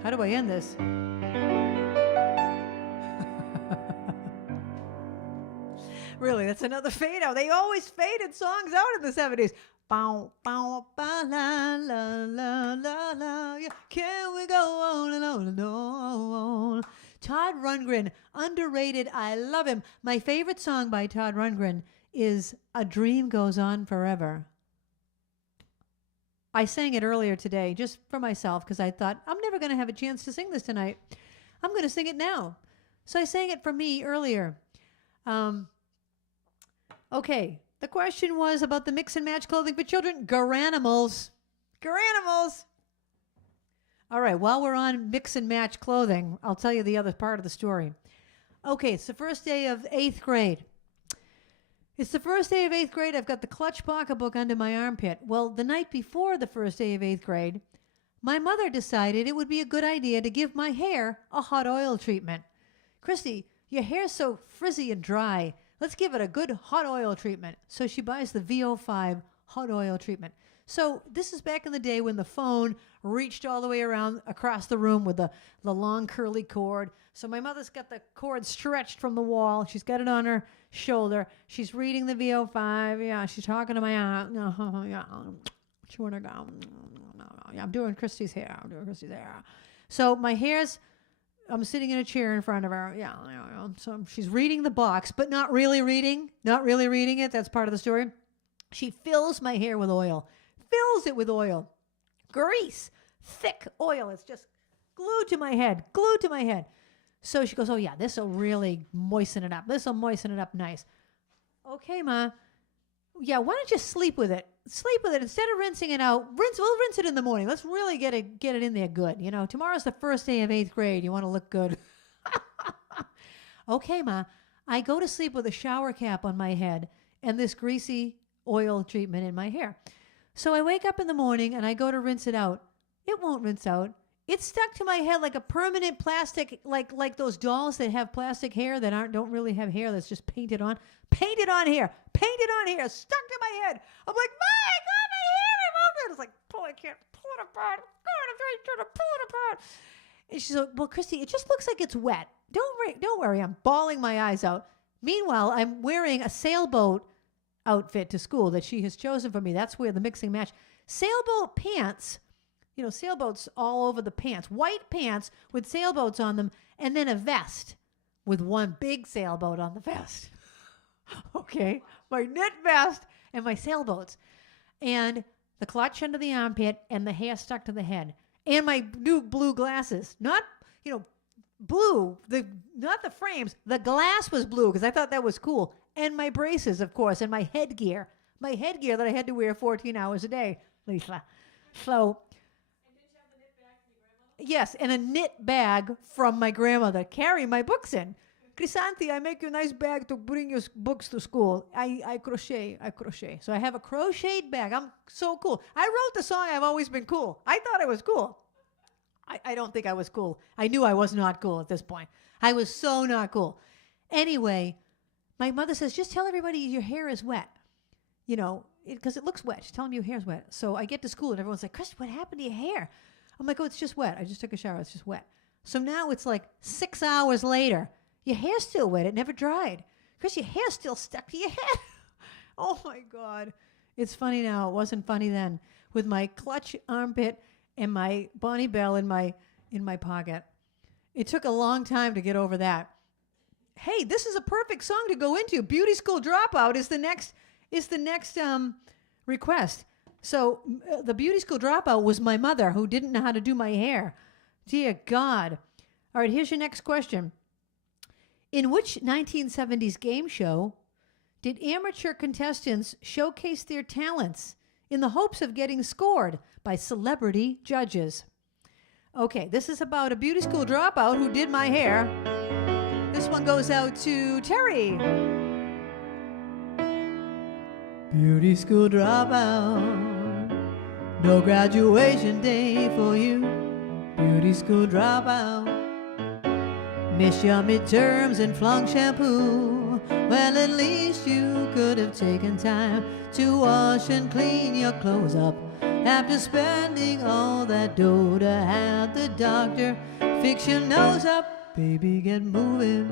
How do I end this? Really, that's another fade out. They always faded songs out in the 70s. Bow, bow, ba, la, la, la, la, la. Yeah. Can we go on and on and on? Todd Rundgren, underrated. I love him. My favorite song by Todd Rundgren is A Dream Goes On Forever. I sang it earlier today just for myself because I thought, I'm never going to have a chance to sing this tonight. I'm going to sing it now. So I sang it for me earlier. Okay, the question was about the mix and match clothing for children. Garanimals. Garanimals. All right, while we're on mix and match clothing, I'll tell you the other part of the story. Okay, it's the first day of 8th grade. It's the first day of 8th grade. I've got the Clutch pocketbook under my armpit. Well, the night before the first day of 8th grade, my mother decided it would be a good idea to give my hair a hot oil treatment. Christy, your hair's so frizzy and dry. Let's give it a good hot oil treatment. So she buys the VO5 hot oil treatment. So this is back in the day when the phone reached all the way around across the room with the long curly cord. So my mother's got the cord stretched from the wall. She's got it on her shoulder. She's reading the VO5. Yeah, she's talking to my aunt. No, yeah, she wanna go. No, yeah, I'm doing Christy's hair. So my hair's. I'm sitting in a chair in front of her. Yeah. So she's reading the box, but not really reading it. That's part of the story. She fills my hair with oil. Fills it with oil. Grease. Thick oil. It's just glued to my head. So she goes, oh, yeah, this will really moisten it up. This will moisten it up nice. Okay, Ma. Yeah, why don't you sleep with it? Instead of rinsing it out. We'll rinse it in the morning. Let's really get it in there good. You know, tomorrow's the first day of 8th grade. You want to look good. Okay, Ma. I go to sleep with a shower cap on my head and this greasy oil treatment in my hair. So I wake up in the morning and I go to rinse it out. It won't rinse out. It's stuck to my head like a permanent plastic, like those dolls that have plastic hair that don't really have hair that's just painted on. Painted on hair, stuck to my head. I'm like, my God, my hair! It's like pulling I can't pull it apart. God, I'm trying to pull it apart. And she's like, well, Christy, it just looks like it's wet. Don't worry. I'm bawling my eyes out. Meanwhile, I'm wearing a sailboat outfit to school that she has chosen for me. That's where the mixing match. Sailboat pants, sailboats all over the pants. White pants with sailboats on them, and then a vest with one big sailboat on the vest. Okay, my knit vest and my sailboats. And the clutch under the armpit and the hair stuck to the head. And my new blue glasses. Not, blue, not the frames. The glass was blue because I thought that was cool. And my braces, of course, and my headgear. My headgear that I had to wear 14 hours a day, Lisa. So, And did you have the knit bag from your grandmother? yes, and a knit bag from my grandmother. Carry my books in. Krisanthi, I make you a nice bag to bring your books to school. I crochet. So I have a crocheted bag. I'm so cool. I wrote the song I've Always Been Cool. I thought I was cool. I don't think I was cool. I knew I was not cool at this point. I was so not cool. Anyway, my mother says, just tell everybody your hair is wet. Because it looks wet. Just tell them your hair's wet. So I get to school and everyone's like, Chris, what happened to your hair? I'm like, oh, it's just wet. I just took a shower. It's just wet. So now it's like 6 hours later. Your hair's still wet. It never dried. Chris, your hair's still stuck to your head. Oh, my God. It's funny now. It wasn't funny then. With my clutch armpit and my Bonnie Bell in my pocket. It took a long time to get over that. Hey, this is a perfect song to go into. Beauty School Dropout is the next request. So the Beauty School Dropout was my mother who didn't know how to do my hair. Dear God. All right, here's your next question. In which 1970s game show did amateur contestants showcase their talents in the hopes of getting scored by celebrity judges? Okay, this is about a beauty school dropout who did my hair. This one goes out to Terry. Beauty school dropout, no graduation day for you. Beauty school dropout. Miss your midterms and flunk shampoo. Well, at least you could have taken time to wash and clean your clothes up after spending all that dough to have the doctor fix your nose up. Baby, get moving.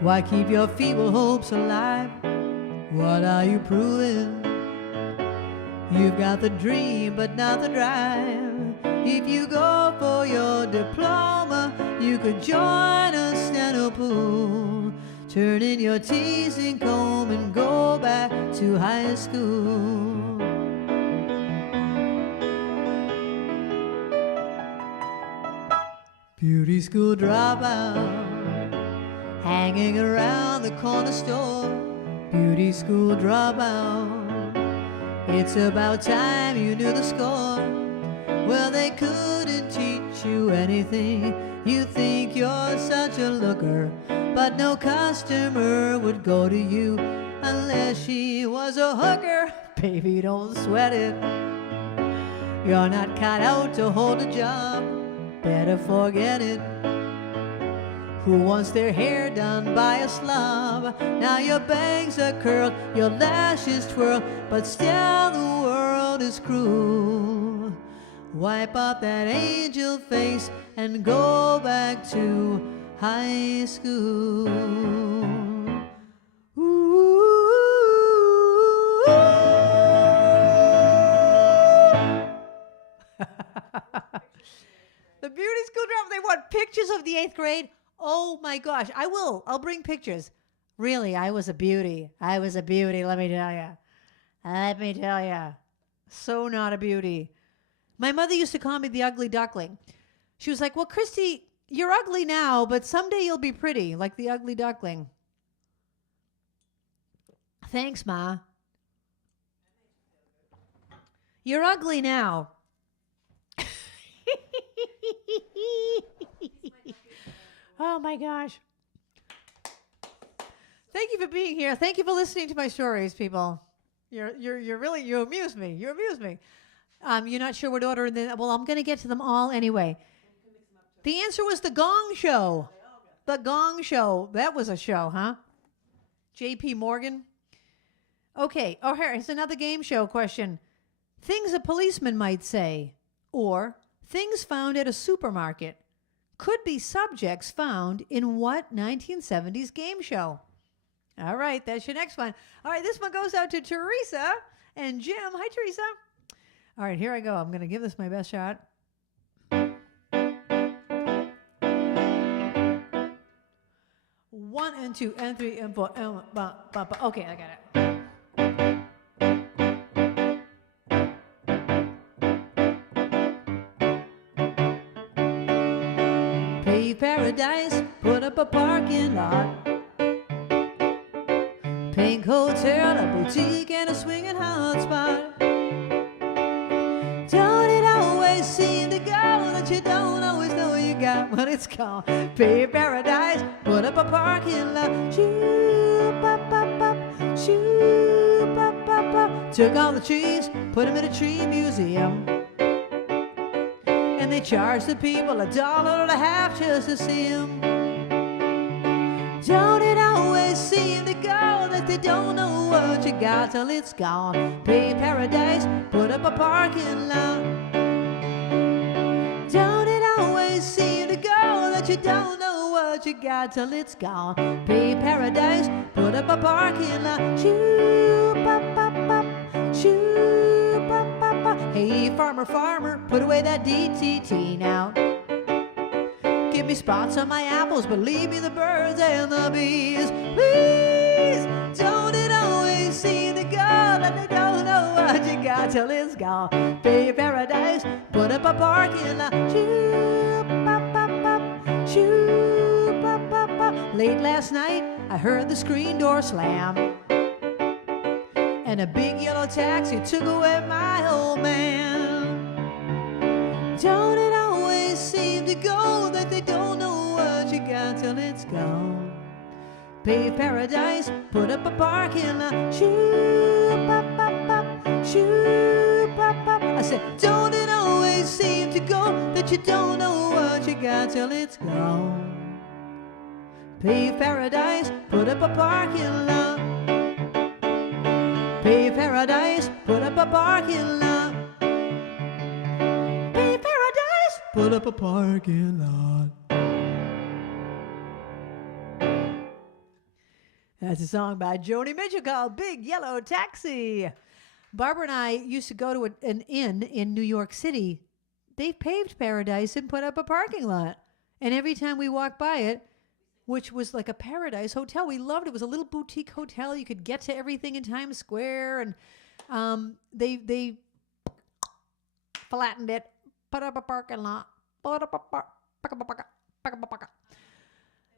Why keep your feeble hopes alive? What are you proving? You've got the dream, but not the drive. If you go for your diploma, you could join a steno pool. Turn in your teasing comb and go back to high school. Beauty school dropout, hanging around the corner store. Beauty school dropout, it's about time you knew the score. Well, they couldn't teach you anything. You think you're such a looker, but no customer would go to you unless she was a hooker. Baby, don't sweat it. You're not cut out to hold a job. Better forget it. Who wants their hair done by a slob? Now your bangs are curled, your lashes twirl, but still the world is cruel. Wipe off that angel face and go back to high school. Ooh. The beauty school drama, they want pictures of the 8th grade. Oh my gosh, I will. I'll bring pictures. Really, I was a beauty. Let me tell you. So not a beauty. My mother used to call me the ugly duckling. She was like, well, Christy, you're ugly now, but someday you'll be pretty, like the ugly duckling. Thanks, Ma. You're ugly now. Oh my gosh. Thank you for being here. Thank you for listening to my stories, people. You amuse me. You amuse me. You're not sure what order. Well, I'm going to get to them all anyway. The answer was The Gong Show. The Gong Show. That was a show, huh? J.P. Morgan. Okay. Oh, here's another game show question. things a policeman might say, or things found at a supermarket could be subjects found in what 1970s game show? All right, that's your next one. All right, this one goes out to Teresa and Jim. Hi, Teresa. All right, here I go. I'm going to give this my best shot. 1 and 2 and 3 and 4. Okay, I got it. Pave Paradise, put up a parking lot. Pink hotel, a boutique, and a swinging hot spot. Don't it always seem to go that you don't always know you got what it's called? Pave Paradise, put up a parking lot. Shoo-pop-pop-pop, took all the trees, put them in a tree museum. And they charged the people $1.50 just to see them. Don't it always seem to go that they don't know what you got till it's gone? Pave Paradise, put up a parking lot. Don't it always seem to go that you don't know what you got till it's gone? Pave Paradise, put up a parking lot. Shoo-pop-pop-pop, shoo-pop-pop-pop. Hey, farmer, farmer, put away that DDT now. Give me spots on my apples, but leave me the birds and the bees. Please, don't it always seem to go that they don't know what you got till it's gone? Pave Paradise, put up a parking lot. Shoo-pop-pop-pop, shoo-pop-pop-pop. Late last night, I heard the screen door slam, and a big yellow taxi took away my old man. Don't it always seem to go that they don't know what you got till it's gone? Pave Paradise, put up a parking lot. Shoo-pop-pop-pop, shoo-pop-pop. I said, don't it always seem to go that you don't know what you got till it's gone? Pave Paradise, put up a parking lot. Pave Paradise, put up a parking lot. Pave Paradise, put up a parking lot. That's a song by Joni Mitchell called Big Yellow Taxi. Barbara and I used to go to an inn in New York City. They paved Paradise and put up a parking lot. And every time we walked by it, which was like a paradise hotel, we loved it. It was a little boutique hotel. You could get to everything in Times Square. And they flattened it, put up a parking lot, put up a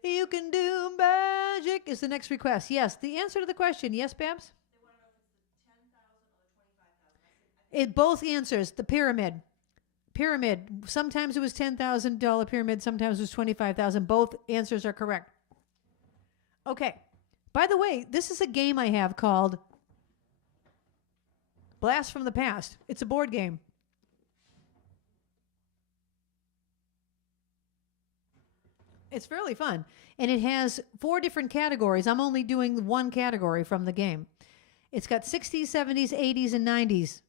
You can do magic is the next request. Yes, the answer to the question. Yes, Babs? They want to know if it's the 10,000 or the 25,000. It both answers. The pyramid. Pyramid. Sometimes it was $10,000 pyramid. Sometimes it was $25,000. Both answers are correct. Okay. By the way, this is a game I have called Blast from the Past. It's a board game. It's fairly fun. And it has 4 different categories. I'm only doing one category from the game. It's got 60s, 70s, 80s, and 90s.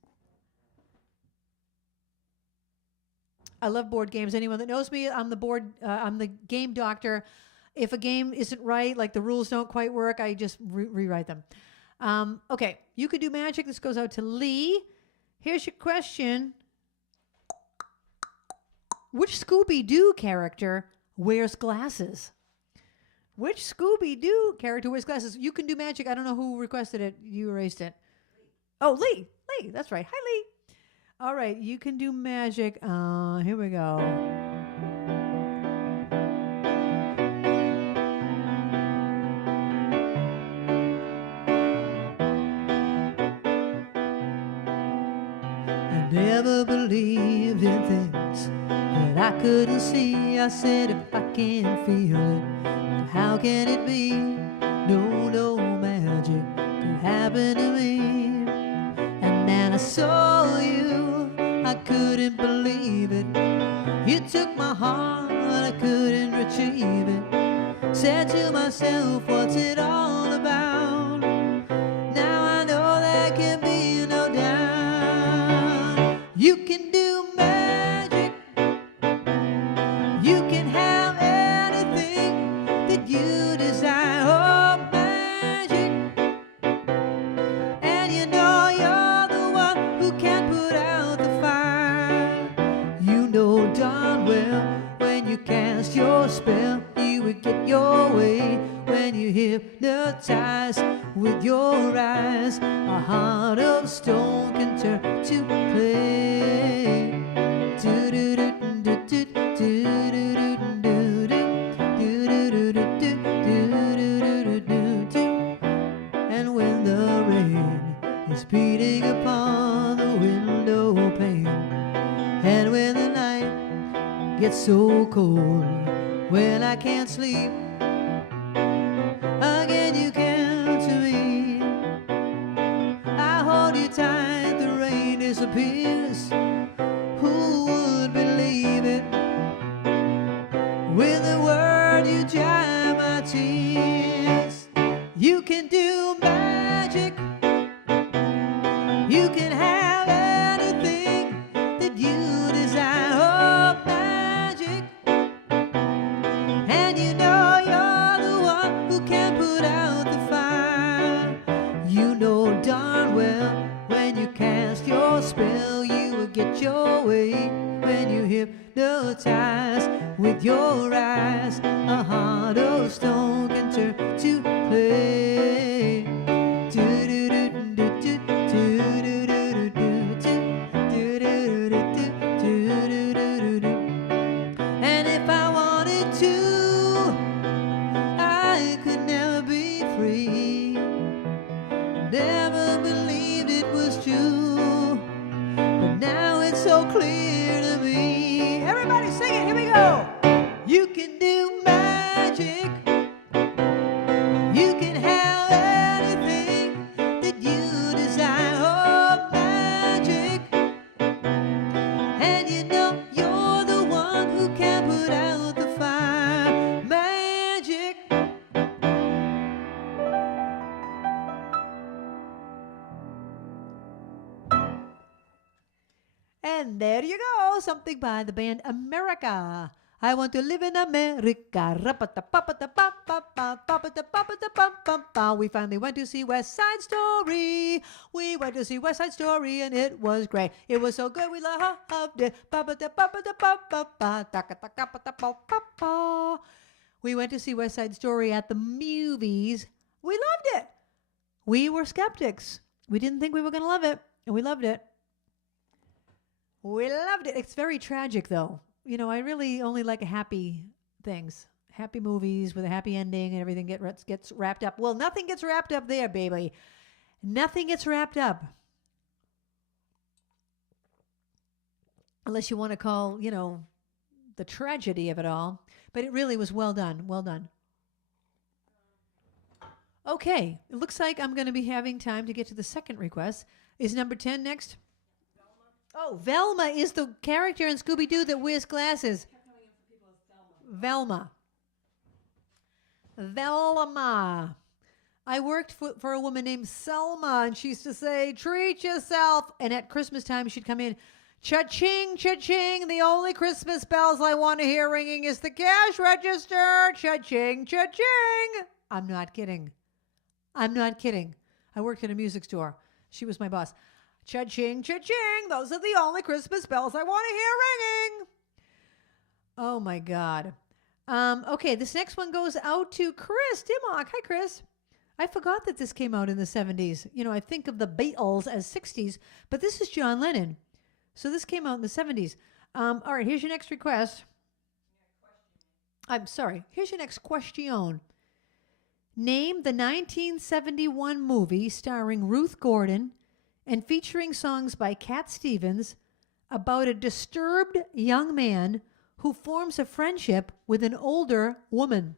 I love board games. Anyone that knows me, I'm the game doctor. If a game isn't right, like the rules don't quite work, I just rewrite them. Okay, you could do magic. This goes out to Lee. Here's your question. Which Scooby-Doo character wears glasses? Which Scooby-Doo character wears glasses? You can do magic. I don't know who requested it. You erased it. Oh, Lee. Lee, that's right. Hi, Lee. All right, you can do magic. Here we go. I never believed in things that I couldn't see. I said, if I can't feel it, then how can it be? No magic could happen to me. And then I saw you. I couldn't believe it. You took my heart, I couldn't retrieve it. Said to myself, what's it all about? Now I know there can be no doubt. can do magic. You can have anything that you desire. Oh, magic. And you know you're the one who can put out the fire. You know darn well when you cast your spell, you would get your way. When you hypnotize with your eyes, a heart of stone can turn to clay. And when the rain is beating upon the window pane, and when the night gets so cold, when I can't sleep, again you come to me. I hold you tight, the rain disappears. Who would believe it? With a word you dry my tears. You can do magic. You can have anything that you desire. Oh, magic. And you know you're the one who can put out the fire. You know darn well when you cast your spell, you will get your way. When you hypnotize with your eyes, a heart of stone can turn to clay. And if I wanted to, I could never be free. Never believed it was true, but now it's so clear to me. Everybody sing it, here we go. You can do magic. You can have anything that you desire. Oh, magic. And you know you're the one who can put out the fire. Magic. And there you go, something by the band America. I want to live in America. We finally went to see West Side Story. We went to see West Side Story and it was great. It was so good, we loved it. We went to see West Side Story at the movies. We loved it. We were skeptics. We didn't think we were going to love it, and we loved it. We loved it. It's very tragic, though. You know, I really only like happy things. Happy movies with a happy ending and everything gets wrapped up. Well, nothing gets wrapped up there, baby. Nothing gets wrapped up. Unless you want to call, you know, the tragedy of it all. But it really was well done. Well done. Okay. It looks like I'm going to be having time to get to the second request. Is number 10 next? Oh, Velma is the character in Scooby-Doo that wears glasses. Velma. Velma. I worked for a woman named Selma, and she used to say, treat yourself. And at Christmas time, she'd come in, cha-ching, cha-ching. The only Christmas bells I want to hear ringing is the cash register. Cha-ching, cha-ching. I'm not kidding. I'm not kidding. I worked at a music store. She was my boss. Cha-ching, cha-ching. Those are the only Christmas bells I want to hear ringing. Oh, my God. Okay, this next one goes out to Chris Dimmock. Hi, Chris. I forgot that this came out in the 70s. You know, I think of the Beatles as 60s, but this is John Lennon. So this came out in the 70s. All right, here's your next request. I'm sorry. Here's your next question. Name the 1971 movie starring Ruth Gordon and featuring songs by Cat Stevens about a disturbed young man who forms a friendship with an older woman.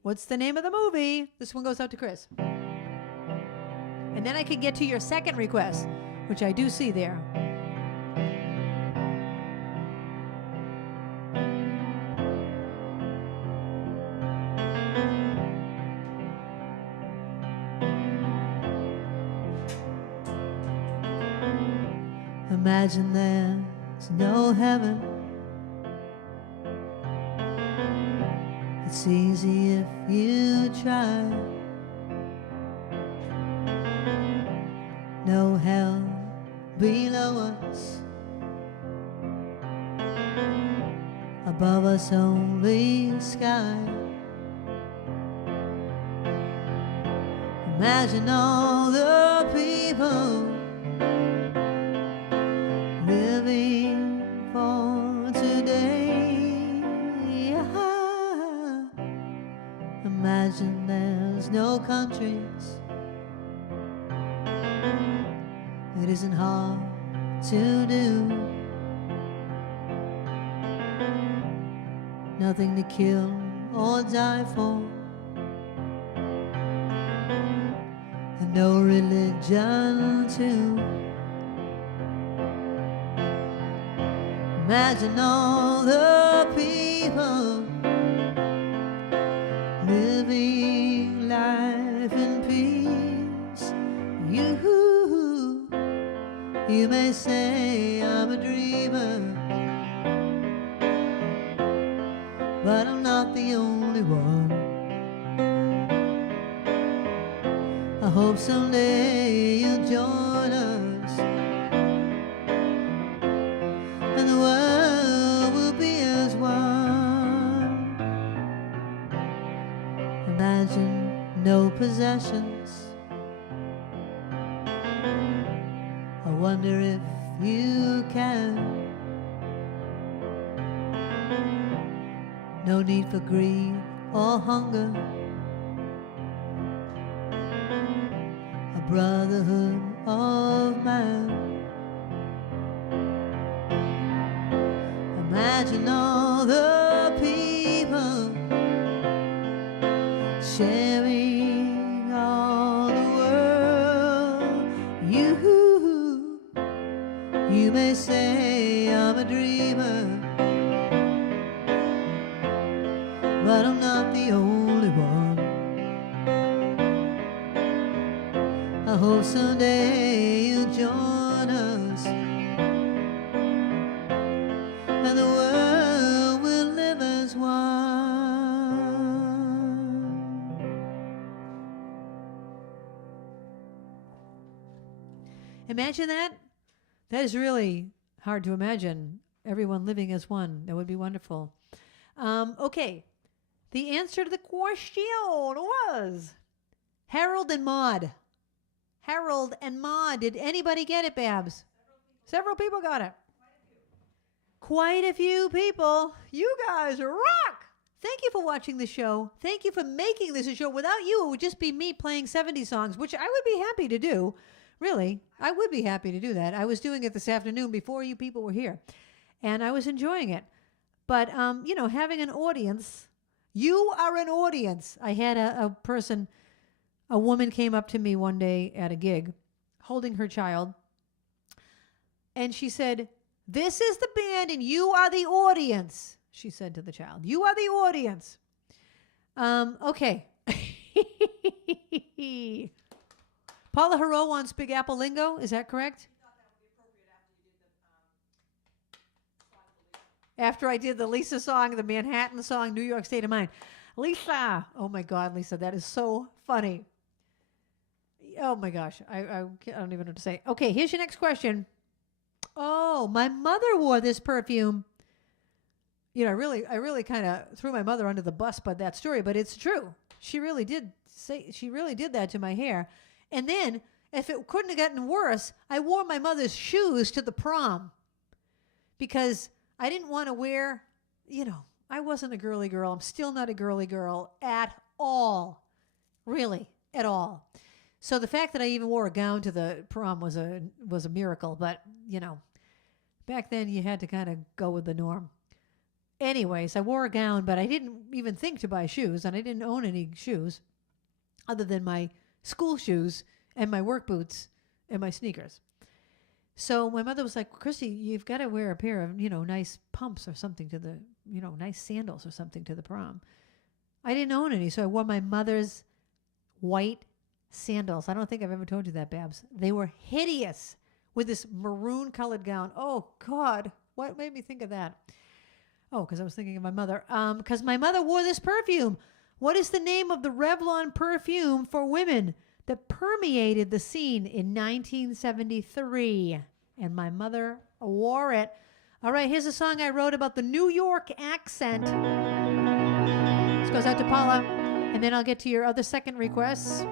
What's the name of the movie? This one goes out to Chris. And then I can get to your second request, which I do see there. Imagine there's no heaven. It's easy if you try. No hell below us. Above us only sky. Imagine all the people living for today. Imagine there's no countries. It isn't hard to do. Nothing to kill or die for. And no religion too. Imagine all the people living life in peace. You may say I'm a dreamer, but I'm not the only one. I hope someday you'll join us, and the world will be as one. Imagine no possessions. I wonder if you can. No need for greed or hunger. A brotherhood of man. Imagine all the people sharing all the world. You may say I'm a dreamer, but I'm not the only one. I hope someday you'll join us, and the world will live as one. Imagine that. That is really hard to imagine. Everyone living as one. That would be wonderful. Okay. The answer to the question was Harold and Maude. Harold and Maude. Did anybody get it, Babs? Several people got it. Quite a few people. You guys rock. Thank you for watching the show. Thank you for making this a show. Without you, it would just be me playing 70s songs, which I would be happy to do. Really, I would be happy to do that. I was doing it this afternoon before you people were here, and I was enjoying it. But, having an audience, you are an audience. I had a woman came up to me one day at a gig holding her child, and she said, "This is the band and you are the audience," she said to the child. "You are the audience." Okay. Paula Hero wants Big Apple Lingo. Is that correct? After I did the Lisa song, the Manhattan song, New York State of Mind. Lisa. Oh, my God, Lisa. That is so funny. Oh, my gosh. I don't even know what to say. Okay, here's your next question. Oh, my mother wore this perfume. I really kind of threw my mother under the bus by that story, but it's true. She really did that to my hair. And then, if it couldn't have gotten worse, I wore my mother's shoes to the prom because I didn't want to wear, I wasn't a girly girl. I'm still not a girly girl at all, really, at all. So the fact that I even wore a gown to the prom was a miracle. But, back then you had to kind of go with the norm. Anyways, I wore a gown, but I didn't even think to buy shoes, and I didn't own any shoes other than my school shoes and my work boots and my sneakers. So my mother was like, "Christy, you've got to wear a pair of, nice pumps or something to the, nice sandals or something to the prom." I didn't own any, so I wore my mother's white sandals. I don't think I've ever told you that, Babs. They were hideous with this maroon colored gown. Oh, God. What made me think of that? Oh, because I was thinking of my mother. Because my mother wore this perfume. What is the name of the Revlon perfume for women that permeated the scene in 1973? And my mother wore it. All right, here's a song I wrote about the New York accent. This goes out to Paula, and then I'll get to your other second requests.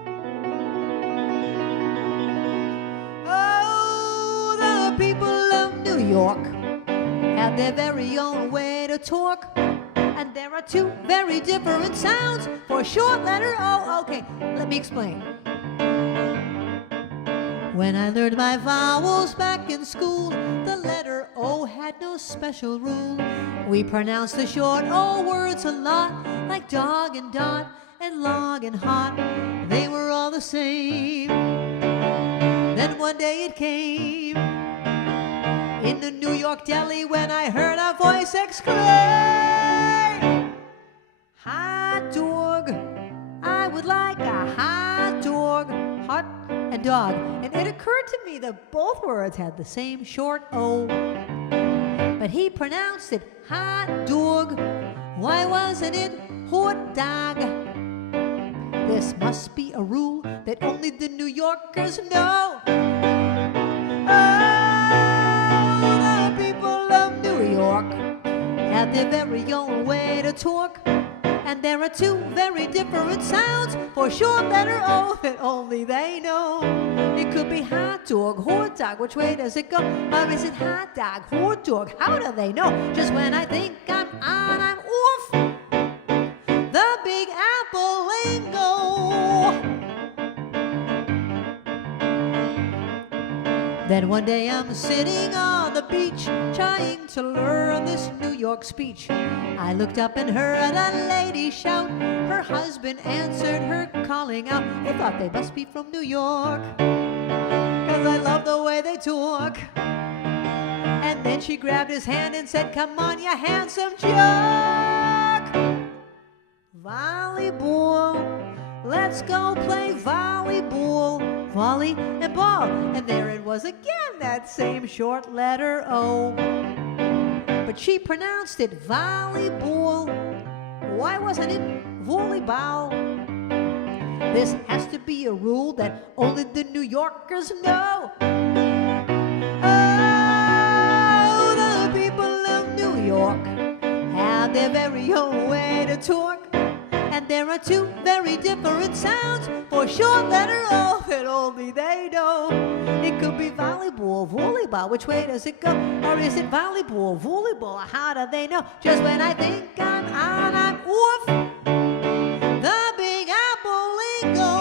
Oh, the people of New York have their very own way to talk, and there are two very different sounds for short letter O. Okay, let me explain. When I learned my vowels back in school, the letter O had no special rule. We pronounced the short O words a lot, like dog and dot and log and hot. They were all the same. Then one day it came in the New York deli when I heard a voice exclaim, "Hot dog, I would like a hot dog." Hot and dog. And it occurred to me that both words had the same short O, but he pronounced it hot dog. Why wasn't it hot dog? This must be a rule that only the New Yorkers know. Oh, the people of New York have their very own way to talk, and there are two very different sounds for short letter O that only they know. It could be hot dog, hot dog, which way does it go? Or is it hot dog, hot dog? How do they know? Just when I think I'm on, I'm off. The Big Apple lingo. Then one day I'm sitting on the beach trying to learn this New York speech. I looked up and heard a lady shout. Her husband answered her calling out. I thought they must be from New York, 'cause I love the way they talk. And then she grabbed his hand and said, "Come on, you handsome jock. Volleyball, let's go play volleyball." Volley and ball. And there it was again, that same short letter O. But she pronounced it volleyball. Why wasn't it volleyball? This has to be a rule that only the New Yorkers know. Oh, the people of New York have their very own way to talk, and there are two very different sounds for short letter O that only they know. It could be volleyball, volleyball, which way does it go? Or is it volleyball, volleyball, how do they know? Just when I think I'm on, I'm off. The Big Apple lingo.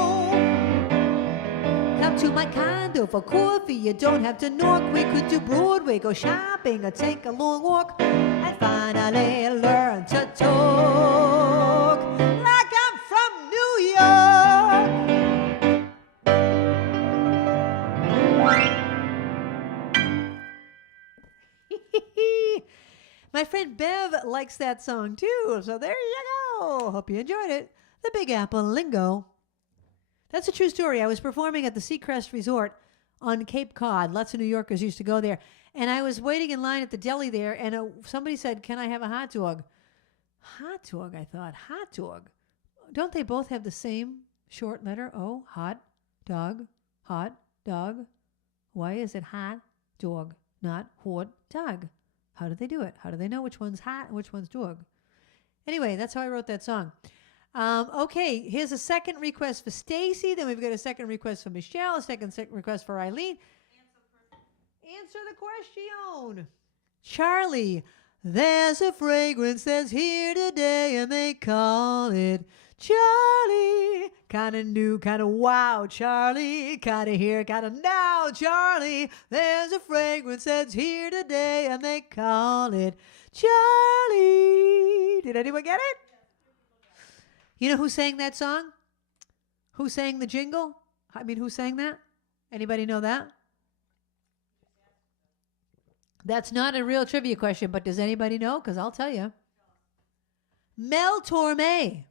Come to my condo for coffee, you don't have to knock. We could do Broadway, go shopping, or take a long walk, and finally learn to talk like I'm from New York. My friend Bev likes that song too, so there you go. Hope you enjoyed it. The Big Apple lingo. That's a true story. I was performing at the Seacrest Resort on Cape Cod. Lots of New Yorkers used to go there. And I was waiting in line at the deli there, and somebody said, "Can I have a hot dog?" Hot dog, I thought. Hot dog. Don't they both have the same short letter O? Hot dog, hot dog. Why is it hot dog, not hot dog? How do they do it? How do they know which one's hot and which one's dog? Anyway, that's how I wrote that song. Okay, here's a second request for Stacy. Then we've got a second request for Michelle, a second request for Eileen. Answer the question. Charlie, there's a fragrance that's here today, and they call it Charlie. Kind of new, kind of wow, Charlie. Kind of here, kind of now, Charlie. There's a fragrance that's here today, and they call it Charlie. Did anyone get it? You know who sang that song? Who sang the jingle? I mean, who sang that? Anybody know that? That's not a real trivia question, but does anybody know? Because I'll tell you. Mel Torme.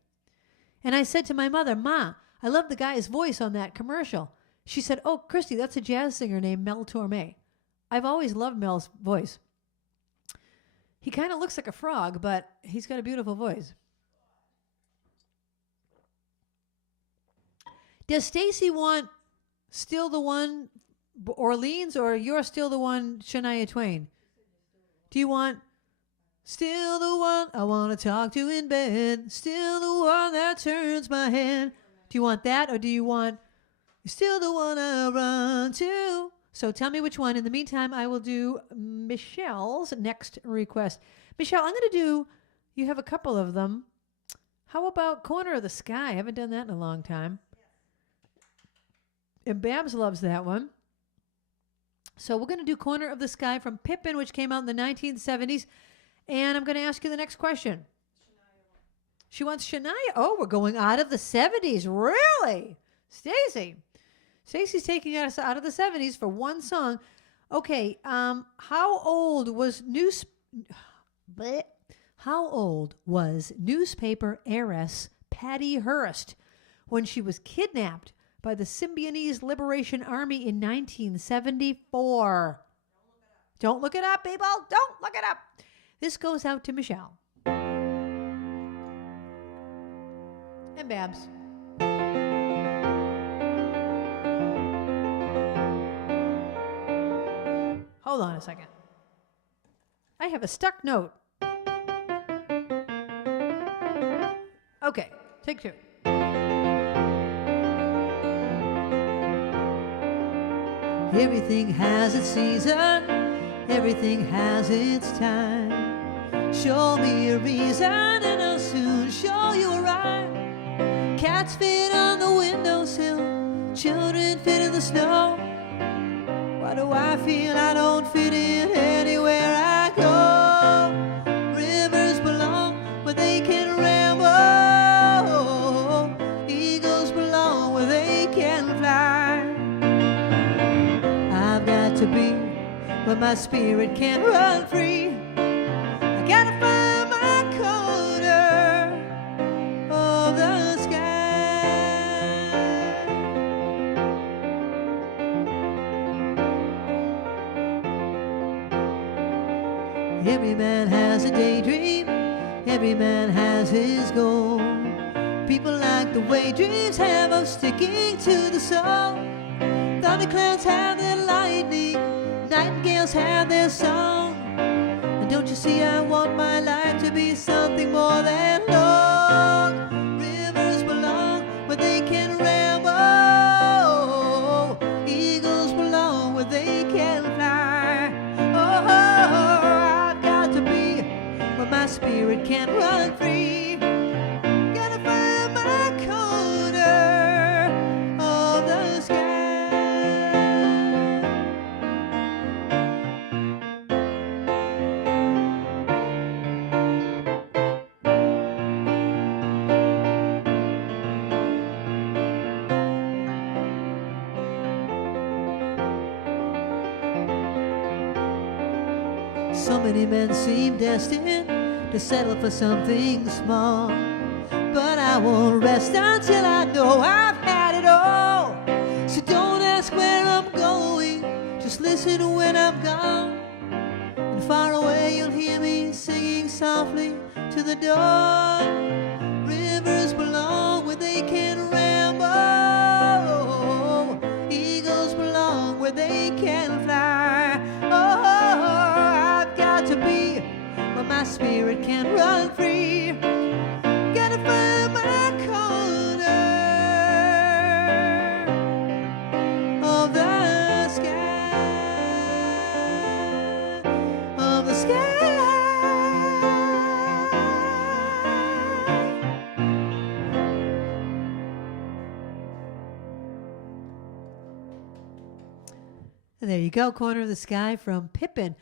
And I said to my mother, "Ma, I love the guy's voice on that commercial." She said, "Oh, Christy, that's a jazz singer named Mel Torme." I've always loved Mel's voice. He kind of looks like a frog, but he's got a beautiful voice. Does Stacy want Still the One Orleans, or You're Still the One Shania Twain? Do you want Still the One I want to talk to in bed, still the one that turns my head? Do you want that, or do you want Still the One I run to? So tell me which one. In the meantime, I will do Michelle's next request. Michelle, I'm going to do, you have a couple of them. How about Corner of the Sky? I haven't done that in a long time. And Babs loves that one. So we're going to do Corner of the Sky from Pippin, which came out in the 1970s. And I'm going to ask you the next question. She wants Shania. Oh, we're going out of the 70s. Really? Stacey's taking us out of the 70s for one song. Okay, how old was newspaper heiress Patty Hearst when she was kidnapped by the Symbionese Liberation Army in 1974? Don't look it up, people. Don't look it up. This goes out to Michelle. And Babs. Hold on a second. I have a stuck note. Okay, take two. Everything has its season, everything has its time. Show me a reason and I'll soon show you a rhyme. Cats fit on the windowsill, children fit in the snow. Why do I feel I don't fit in anywhere I go? Rivers belong where they can ramble. Eagles belong where they can fly. I've got to be where my spirit can run free. I gotta find my corner of the sky. Every man has a daydream, every man has his goal. People like the way dreams have of sticking to the soul. Thunderclouds have their lightning, nightingales have their song. And don't you see I want my life to be something more than long. Rivers belong where they can ramble. Eagles belong where they can fly. Oh, I've got to be where my spirit can run free. Gotta find my corner of the sky. So many men seem destined to settle for something small, but I won't rest until I know I've had it all. So don't ask where I'm going, just listen when I'm gone. And far away you'll hear me singing softly to the dawn. Rivers belong where they can ramble. Eagles belong where they can fly. Oh, I've got to be where my spirit can run free. Gotta find my corner of the sky, of the sky. And there you go, Corner of the Sky from Pippin.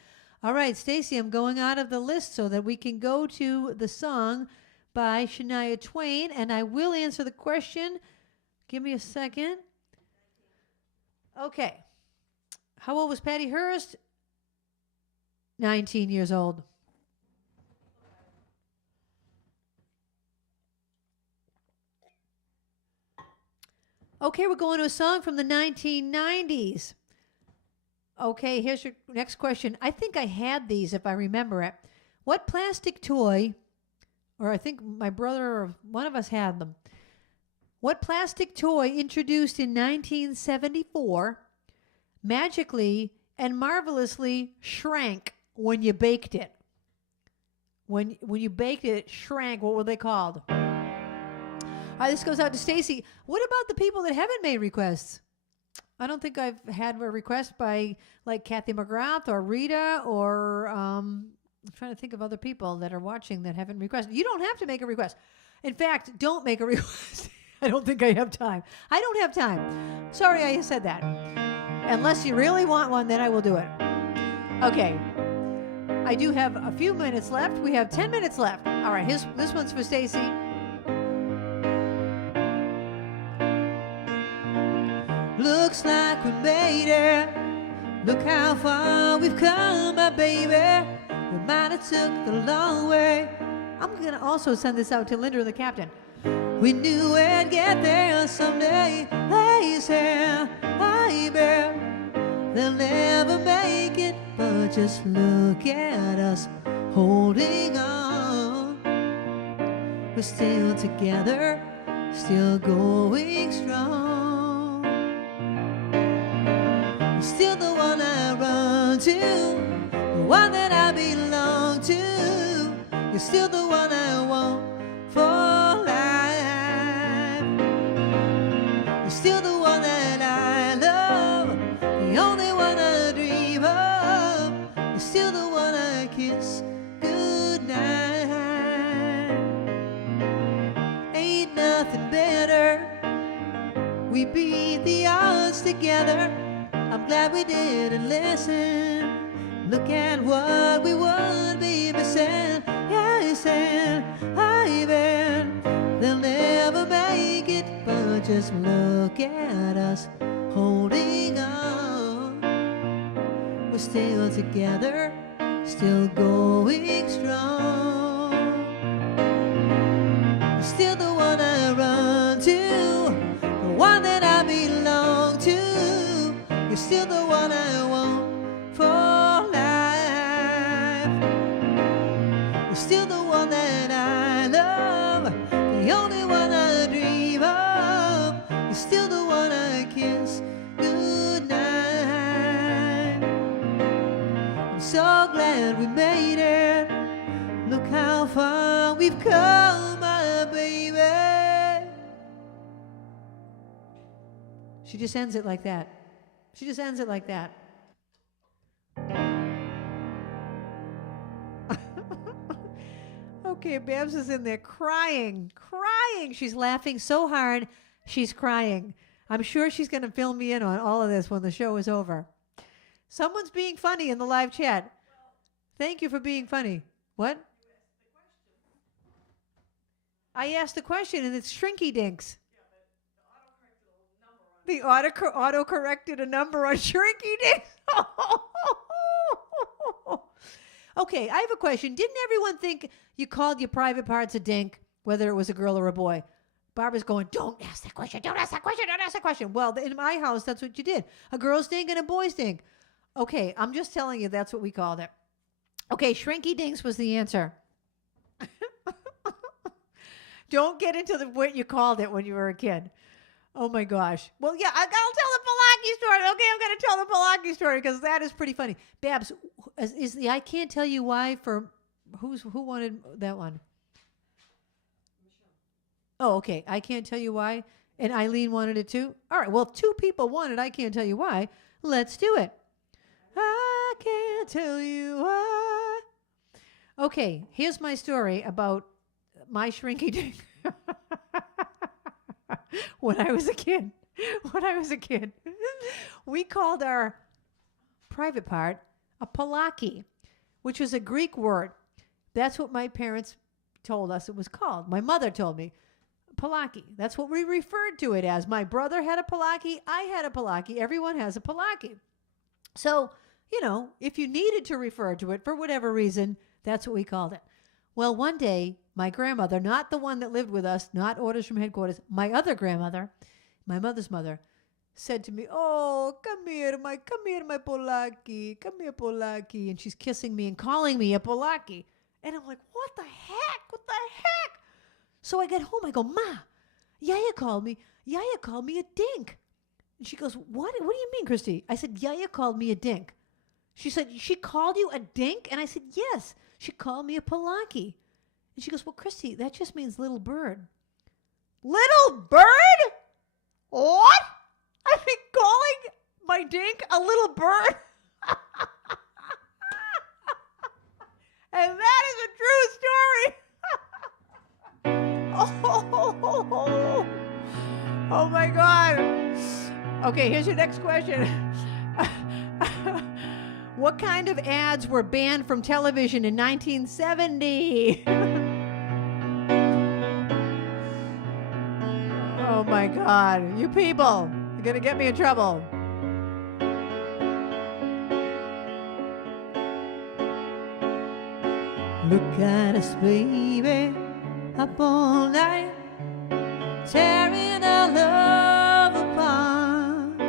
All right, Stacy, I'm going out of the list so that we can go to the song by Shania Twain, and I will answer the question. Give me a second. Okay. How old was Patty Hearst? 19 years old. Okay, we're going to a song from the 1990s. Okay, here's your next question. I think I had these if I remember it. What plastic toy, or I think my brother or one of us had them. What plastic toy introduced in 1974 magically and marvelously shrank when you baked it? When you baked it, it shrank. What were they called? All right, this goes out to Stacy. What about the people that haven't made requests? I don't think I've had a request by like Kathy McGrath or Rita or I'm trying to think of other people that are watching that haven't requested. You don't have to make a request. In fact, don't make a request. I don't think I have time. I don't have time. Sorry I said that. Unless you really want one, then I will do it. Okay. I do have a few minutes left. We have 10 minutes left. All right, this one's for Stacy. Looks like we made it. Look how far we've come, my baby. We might have took the long way. I'm going to also send this out to Linda and the captain. We knew we'd get there someday. They said, baby, they'll never make it. But just look at us holding on. We're still together, still going strong. You're still the one I run to, the one that I belong to. You're still the one I want for life. You're still the one that I love, the only one I dream of. You're still the one I kiss goodnight. Ain't nothing better. We beat the odds together. I'm glad we didn't listen. Look at what we would be missing. Yeah, I said, they'll never make it. But just look at us holding on. We're still together, still going strong. You're still the one I run to, the one that I belong to. You're still the one I want for life. You're still the one that I love, the only one I dream of. You're still the one I kiss goodnight. I'm so glad we made it. Look how far we've come, my baby. She just ends it like that. She just ends it like that. Okay, Babs is in there crying. She's laughing so hard, she's crying. I'm sure she's going to fill me in on all of this when the show is over. Someone's being funny in the live chat. Thank you for being funny. What? I asked the question, and it's Shrinky Dinks. The auto-corrected a number on Shrinky Dinks. Okay, I have a question. Didn't everyone think you called your private parts a dink, whether it was a girl or a boy? Barbara's going, don't ask that question, don't ask that question, don't ask that question. Well, in my house, that's what you did. A girl's dink and a boy's dink. Okay, I'm just telling you that's what we called it. Okay, Shrinky Dinks was the answer. Don't get into what you called it when you were a kid. Oh my gosh. Well, yeah, I'll tell the Palaki story. Okay, I'm going to tell the Palaki story because that is pretty funny. Babs, is the I Can't Tell You Why for who wanted that one? Oh, okay. I Can't Tell You Why. And Eileen wanted it too. All right. Well, 2 people wanted I Can't Tell You Why. Let's do it. I can't tell you why. Okay. Here's my story about my shrinky dink. When I was a kid, we called our private part a Palaki, which was a Greek word. That's what my parents told us it was called. My mother told me, Palaki. That's what we referred to it as. My brother had a Palaki. I had a Palaki. Everyone has a Palaki. So, if you needed to refer to it for whatever reason, that's what we called it. Well, one day, my grandmother, not the one that lived with us, not orders from headquarters, my other grandmother, my mother's mother, said to me, "Oh, come here, my Polaki, come here, Polaki," and she's kissing me and calling me a Polaki, and I'm like, "What the heck? What the heck?" So I get home, I go, "Ma, Yaya called me a dink," and she goes, "What? What do you mean, Christy?" I said, "Yaya called me a dink." She said, "She called you a dink?" And I said, "Yes, she called me a Polaki." And she goes, "Well, Christy, that just means little bird." Little bird? What? I've been calling my dink a little bird? And that is a true story. Oh my God. Okay, here's your next question. What kind of ads were banned from television in 1970? Oh my God. You people, you're going to get me in trouble. Look at us, baby, up all night, tearing our love apart.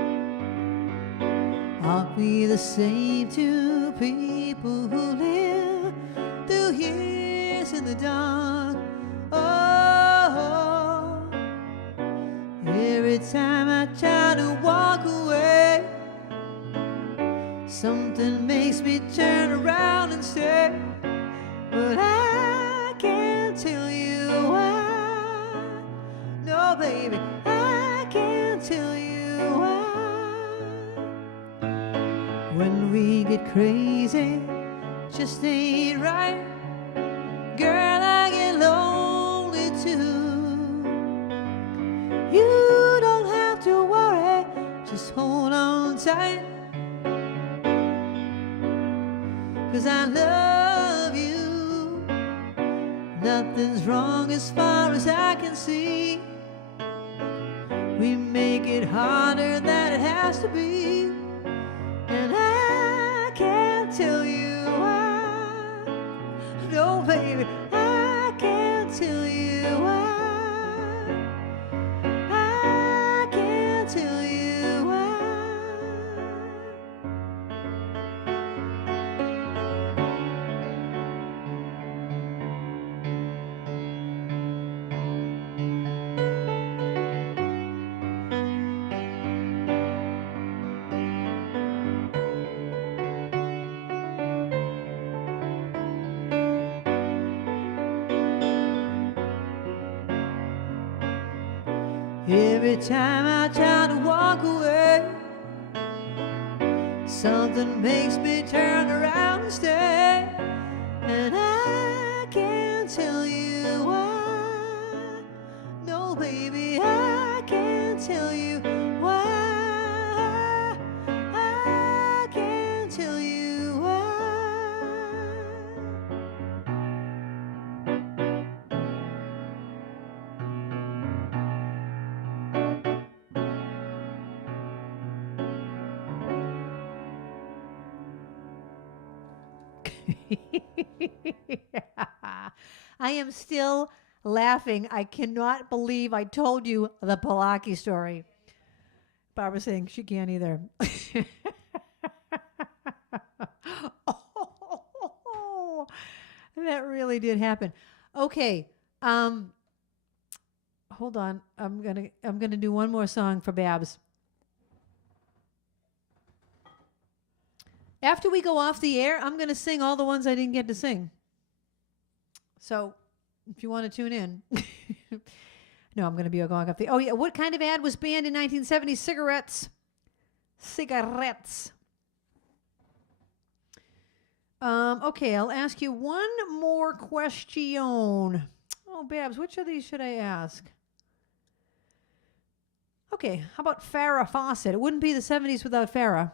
I'll be the same to people who live through years in the dark. Oh, every time I try to walk away, something makes me turn around and stay. But I can't tell you why. No, baby, I can't tell you why. When we get crazy, just ain't right. Girl, I get lonely too. You don't have to worry, just hold on tight. 'Cause I love you. Nothing's wrong as far as I can see. We make it harder than it has to be. And I can't tell you why. No, baby, I can't tell you why. I can't tell you why. Every time I try to walk away, something makes me turn around and stay. And I can't tell you why. No, baby, I can't tell you why. I can't tell you why. I am still laughing. I cannot believe I told you the Polaki story. Barbara's saying she can't either. Oh, that really did happen. Okay. Hold on. I'm gonna do one more song for Babs. After we go off the air, I'm going to sing all the ones I didn't get to sing. So, if you want to tune in. No, I'm going to be going off the... Oh, yeah. What kind of ad was banned in 1970? Cigarettes. Cigarettes. Okay, I'll ask you one more question. Oh, Babs, which of these should I ask? Okay, how about Farrah Fawcett? It wouldn't be the 70s without Farrah.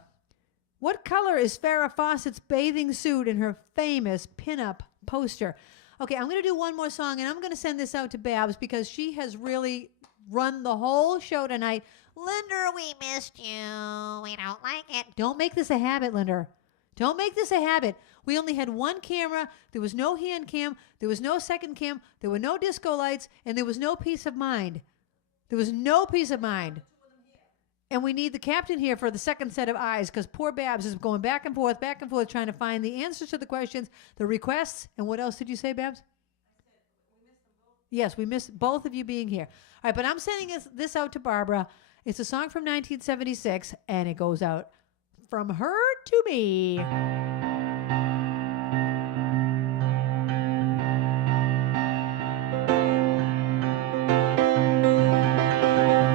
What color is Farrah Fawcett's bathing suit in her famous pinup poster? Okay, I'm going to do one more song, and I'm going to send this out to Babs because she has really run the whole show tonight. Linda, we missed you. We don't like it. Don't make this a habit, Linda. Don't make this a habit. We only had one camera. There was no hand cam. There was no second cam. There were no disco lights, and there was no peace of mind. There was no peace of mind. And we need the captain here for the second set of eyes because poor Babs is going back and forth, trying to find the answers to the questions, the requests. And what else did you say, Babs? Yes, we missed both of you being here. All right, but I'm sending this out to Barbara. It's a song from 1976, and it goes out from her to me.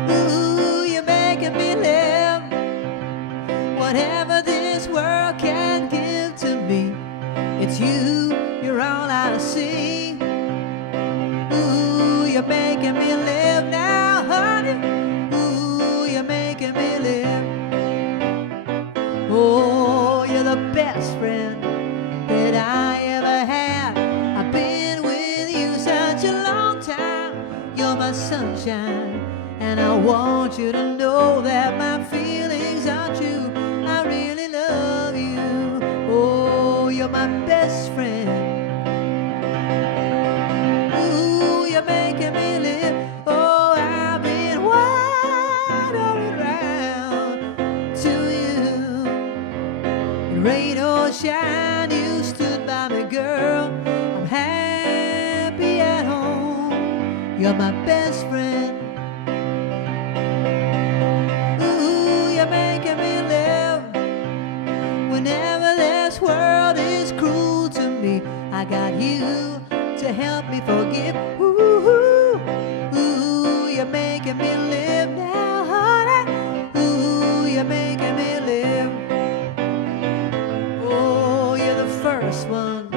Ooh, you're making me live whatever this world can give to me. It's you, you're all I see. You're making me live now, honey. Ooh, you're making me live. Oh, you're the best friend that I ever had. I've been with you such a long time. You're my sunshine, and I want you to know that my feelings are true. I really love you. Oh, you're my best friend. Making me live. Oh, I've been wandering around to you. Rain or shine, you stood by me, girl. I'm happy at home. You're my best friend. Ooh, you're making me live. Whenever this world is cruel to me, I got you to help me forgive. You're making me live now, honey. Ooh, you're making me live. Oh, you're the first one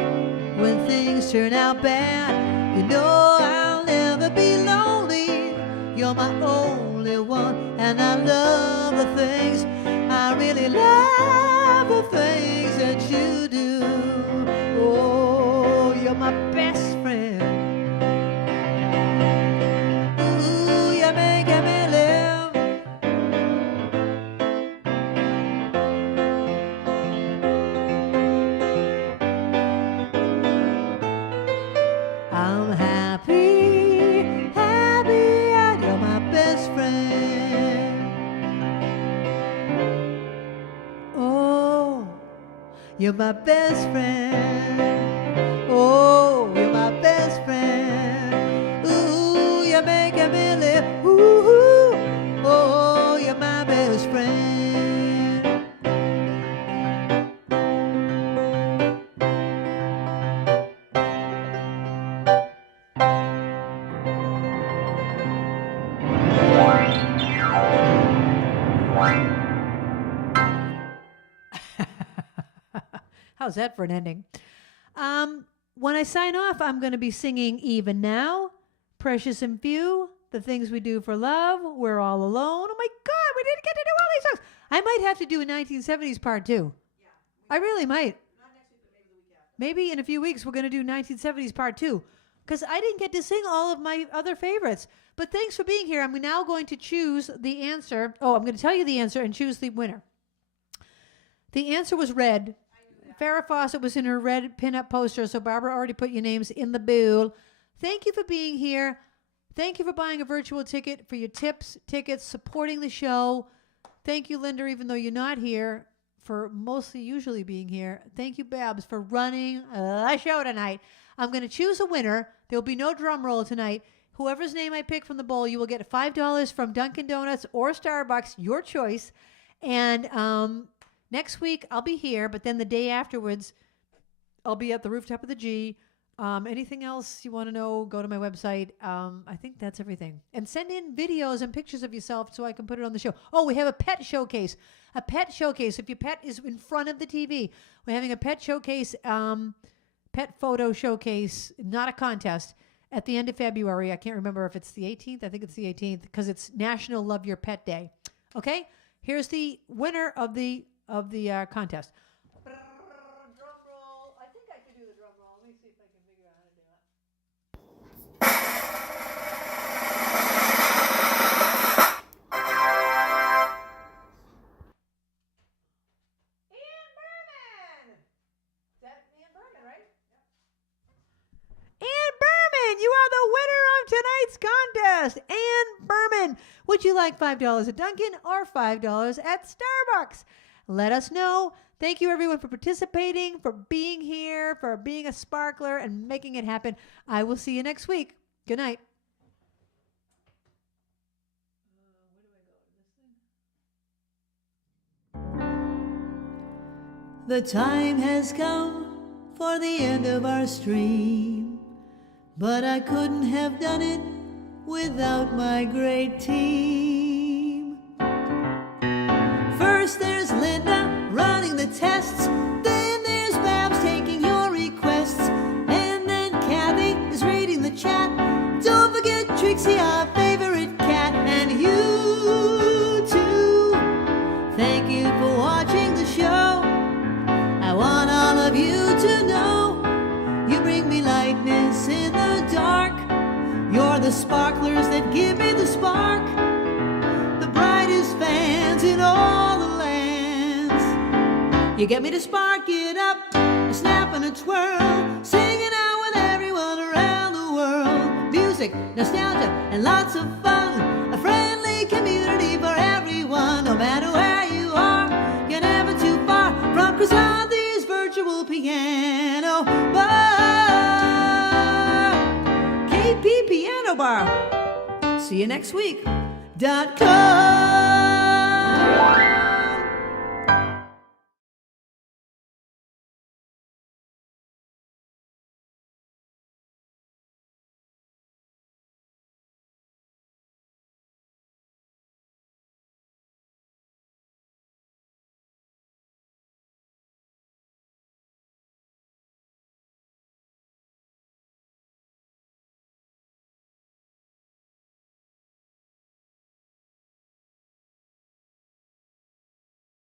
when things turn out bad. You know I'll never be lonely. You're my only one, and I love the things. I really love the things that you do. Oh, you're my best friend. You're my best friend. Oh, you're my best friend. Ooh, you're making me live. Ooh, oh, you're my best friend. How's that for an ending? When I sign off, I'm going to be singing Even Now, Precious and Few, The Things We Do for Love, We're All Alone. Oh my God, we didn't get to do all these songs. I might have to do a 1970s part two. Yeah, I really might. Not next week, but maybe the week after. Maybe in a few weeks we're going to do 1970s part two because I didn't get to sing all of my other favorites. But thanks for being here. I'm now going to choose the answer. Oh, I'm going to tell you the answer and choose the winner. The answer was red. Farrah Fawcett was in her red pinup poster, so Barbara already put your names in the bowl. Thank you for being here. Thank you for buying a virtual ticket, for your tips, tickets, supporting the show. Thank you, Linda, even though you're not here, for mostly usually being here. Thank you, Babs, for running a show tonight. I'm going to choose a winner. There will be no drum roll tonight. Whoever's name I pick from the bowl, you will get $5 from Dunkin' Donuts or Starbucks, your choice. And next week, I'll be here, but then the day afterwards, I'll be at the rooftop of the G. Anything else you want to know, go to my website. I think that's everything. And send in videos and pictures of yourself so I can put it on the show. Oh, we have a pet showcase. A pet showcase. If your pet is in front of the TV, we're having a pet showcase, pet photo showcase, not a contest, at the end of February. I can't remember if it's the 18th. I think it's the 18th because it's National Love Your Pet Day. Okay? Here's the winner of the contest. Drum roll. I think I can do the drum roll. Let me see if I can figure out how to do it. Ian Berman! Is that Ian Berman, right? Yep. Ian Berman, you are the winner of tonight's contest. Ian Berman. in. Would you like $5 at Dunkin' or $5 at Starbucks? Let us know. Thank you, everyone, for participating, for being here, for being a sparkler and making it happen. I will see you next week. Good night. The time has come for the end of our stream, but I couldn't have done it without my great team. First there's Linda running the tests, then there's Babs taking your requests, and then Kathy is reading the chat. Don't forget Trixie, our favorite cat, and you too. Thank you for watching the show. I want all of you to know you bring me lightness in the dark. You're the sparklers that give me the spark, the brightest fans in all the lands. You get me to spark it up, a snap and a twirl, singing out with everyone around the world. Music, nostalgia, and lots of fun, a friendly community for everyone. No matter where you are, you're never too far from Krisanthi's virtual piano bar. KP Piano Bar. See you next week. .com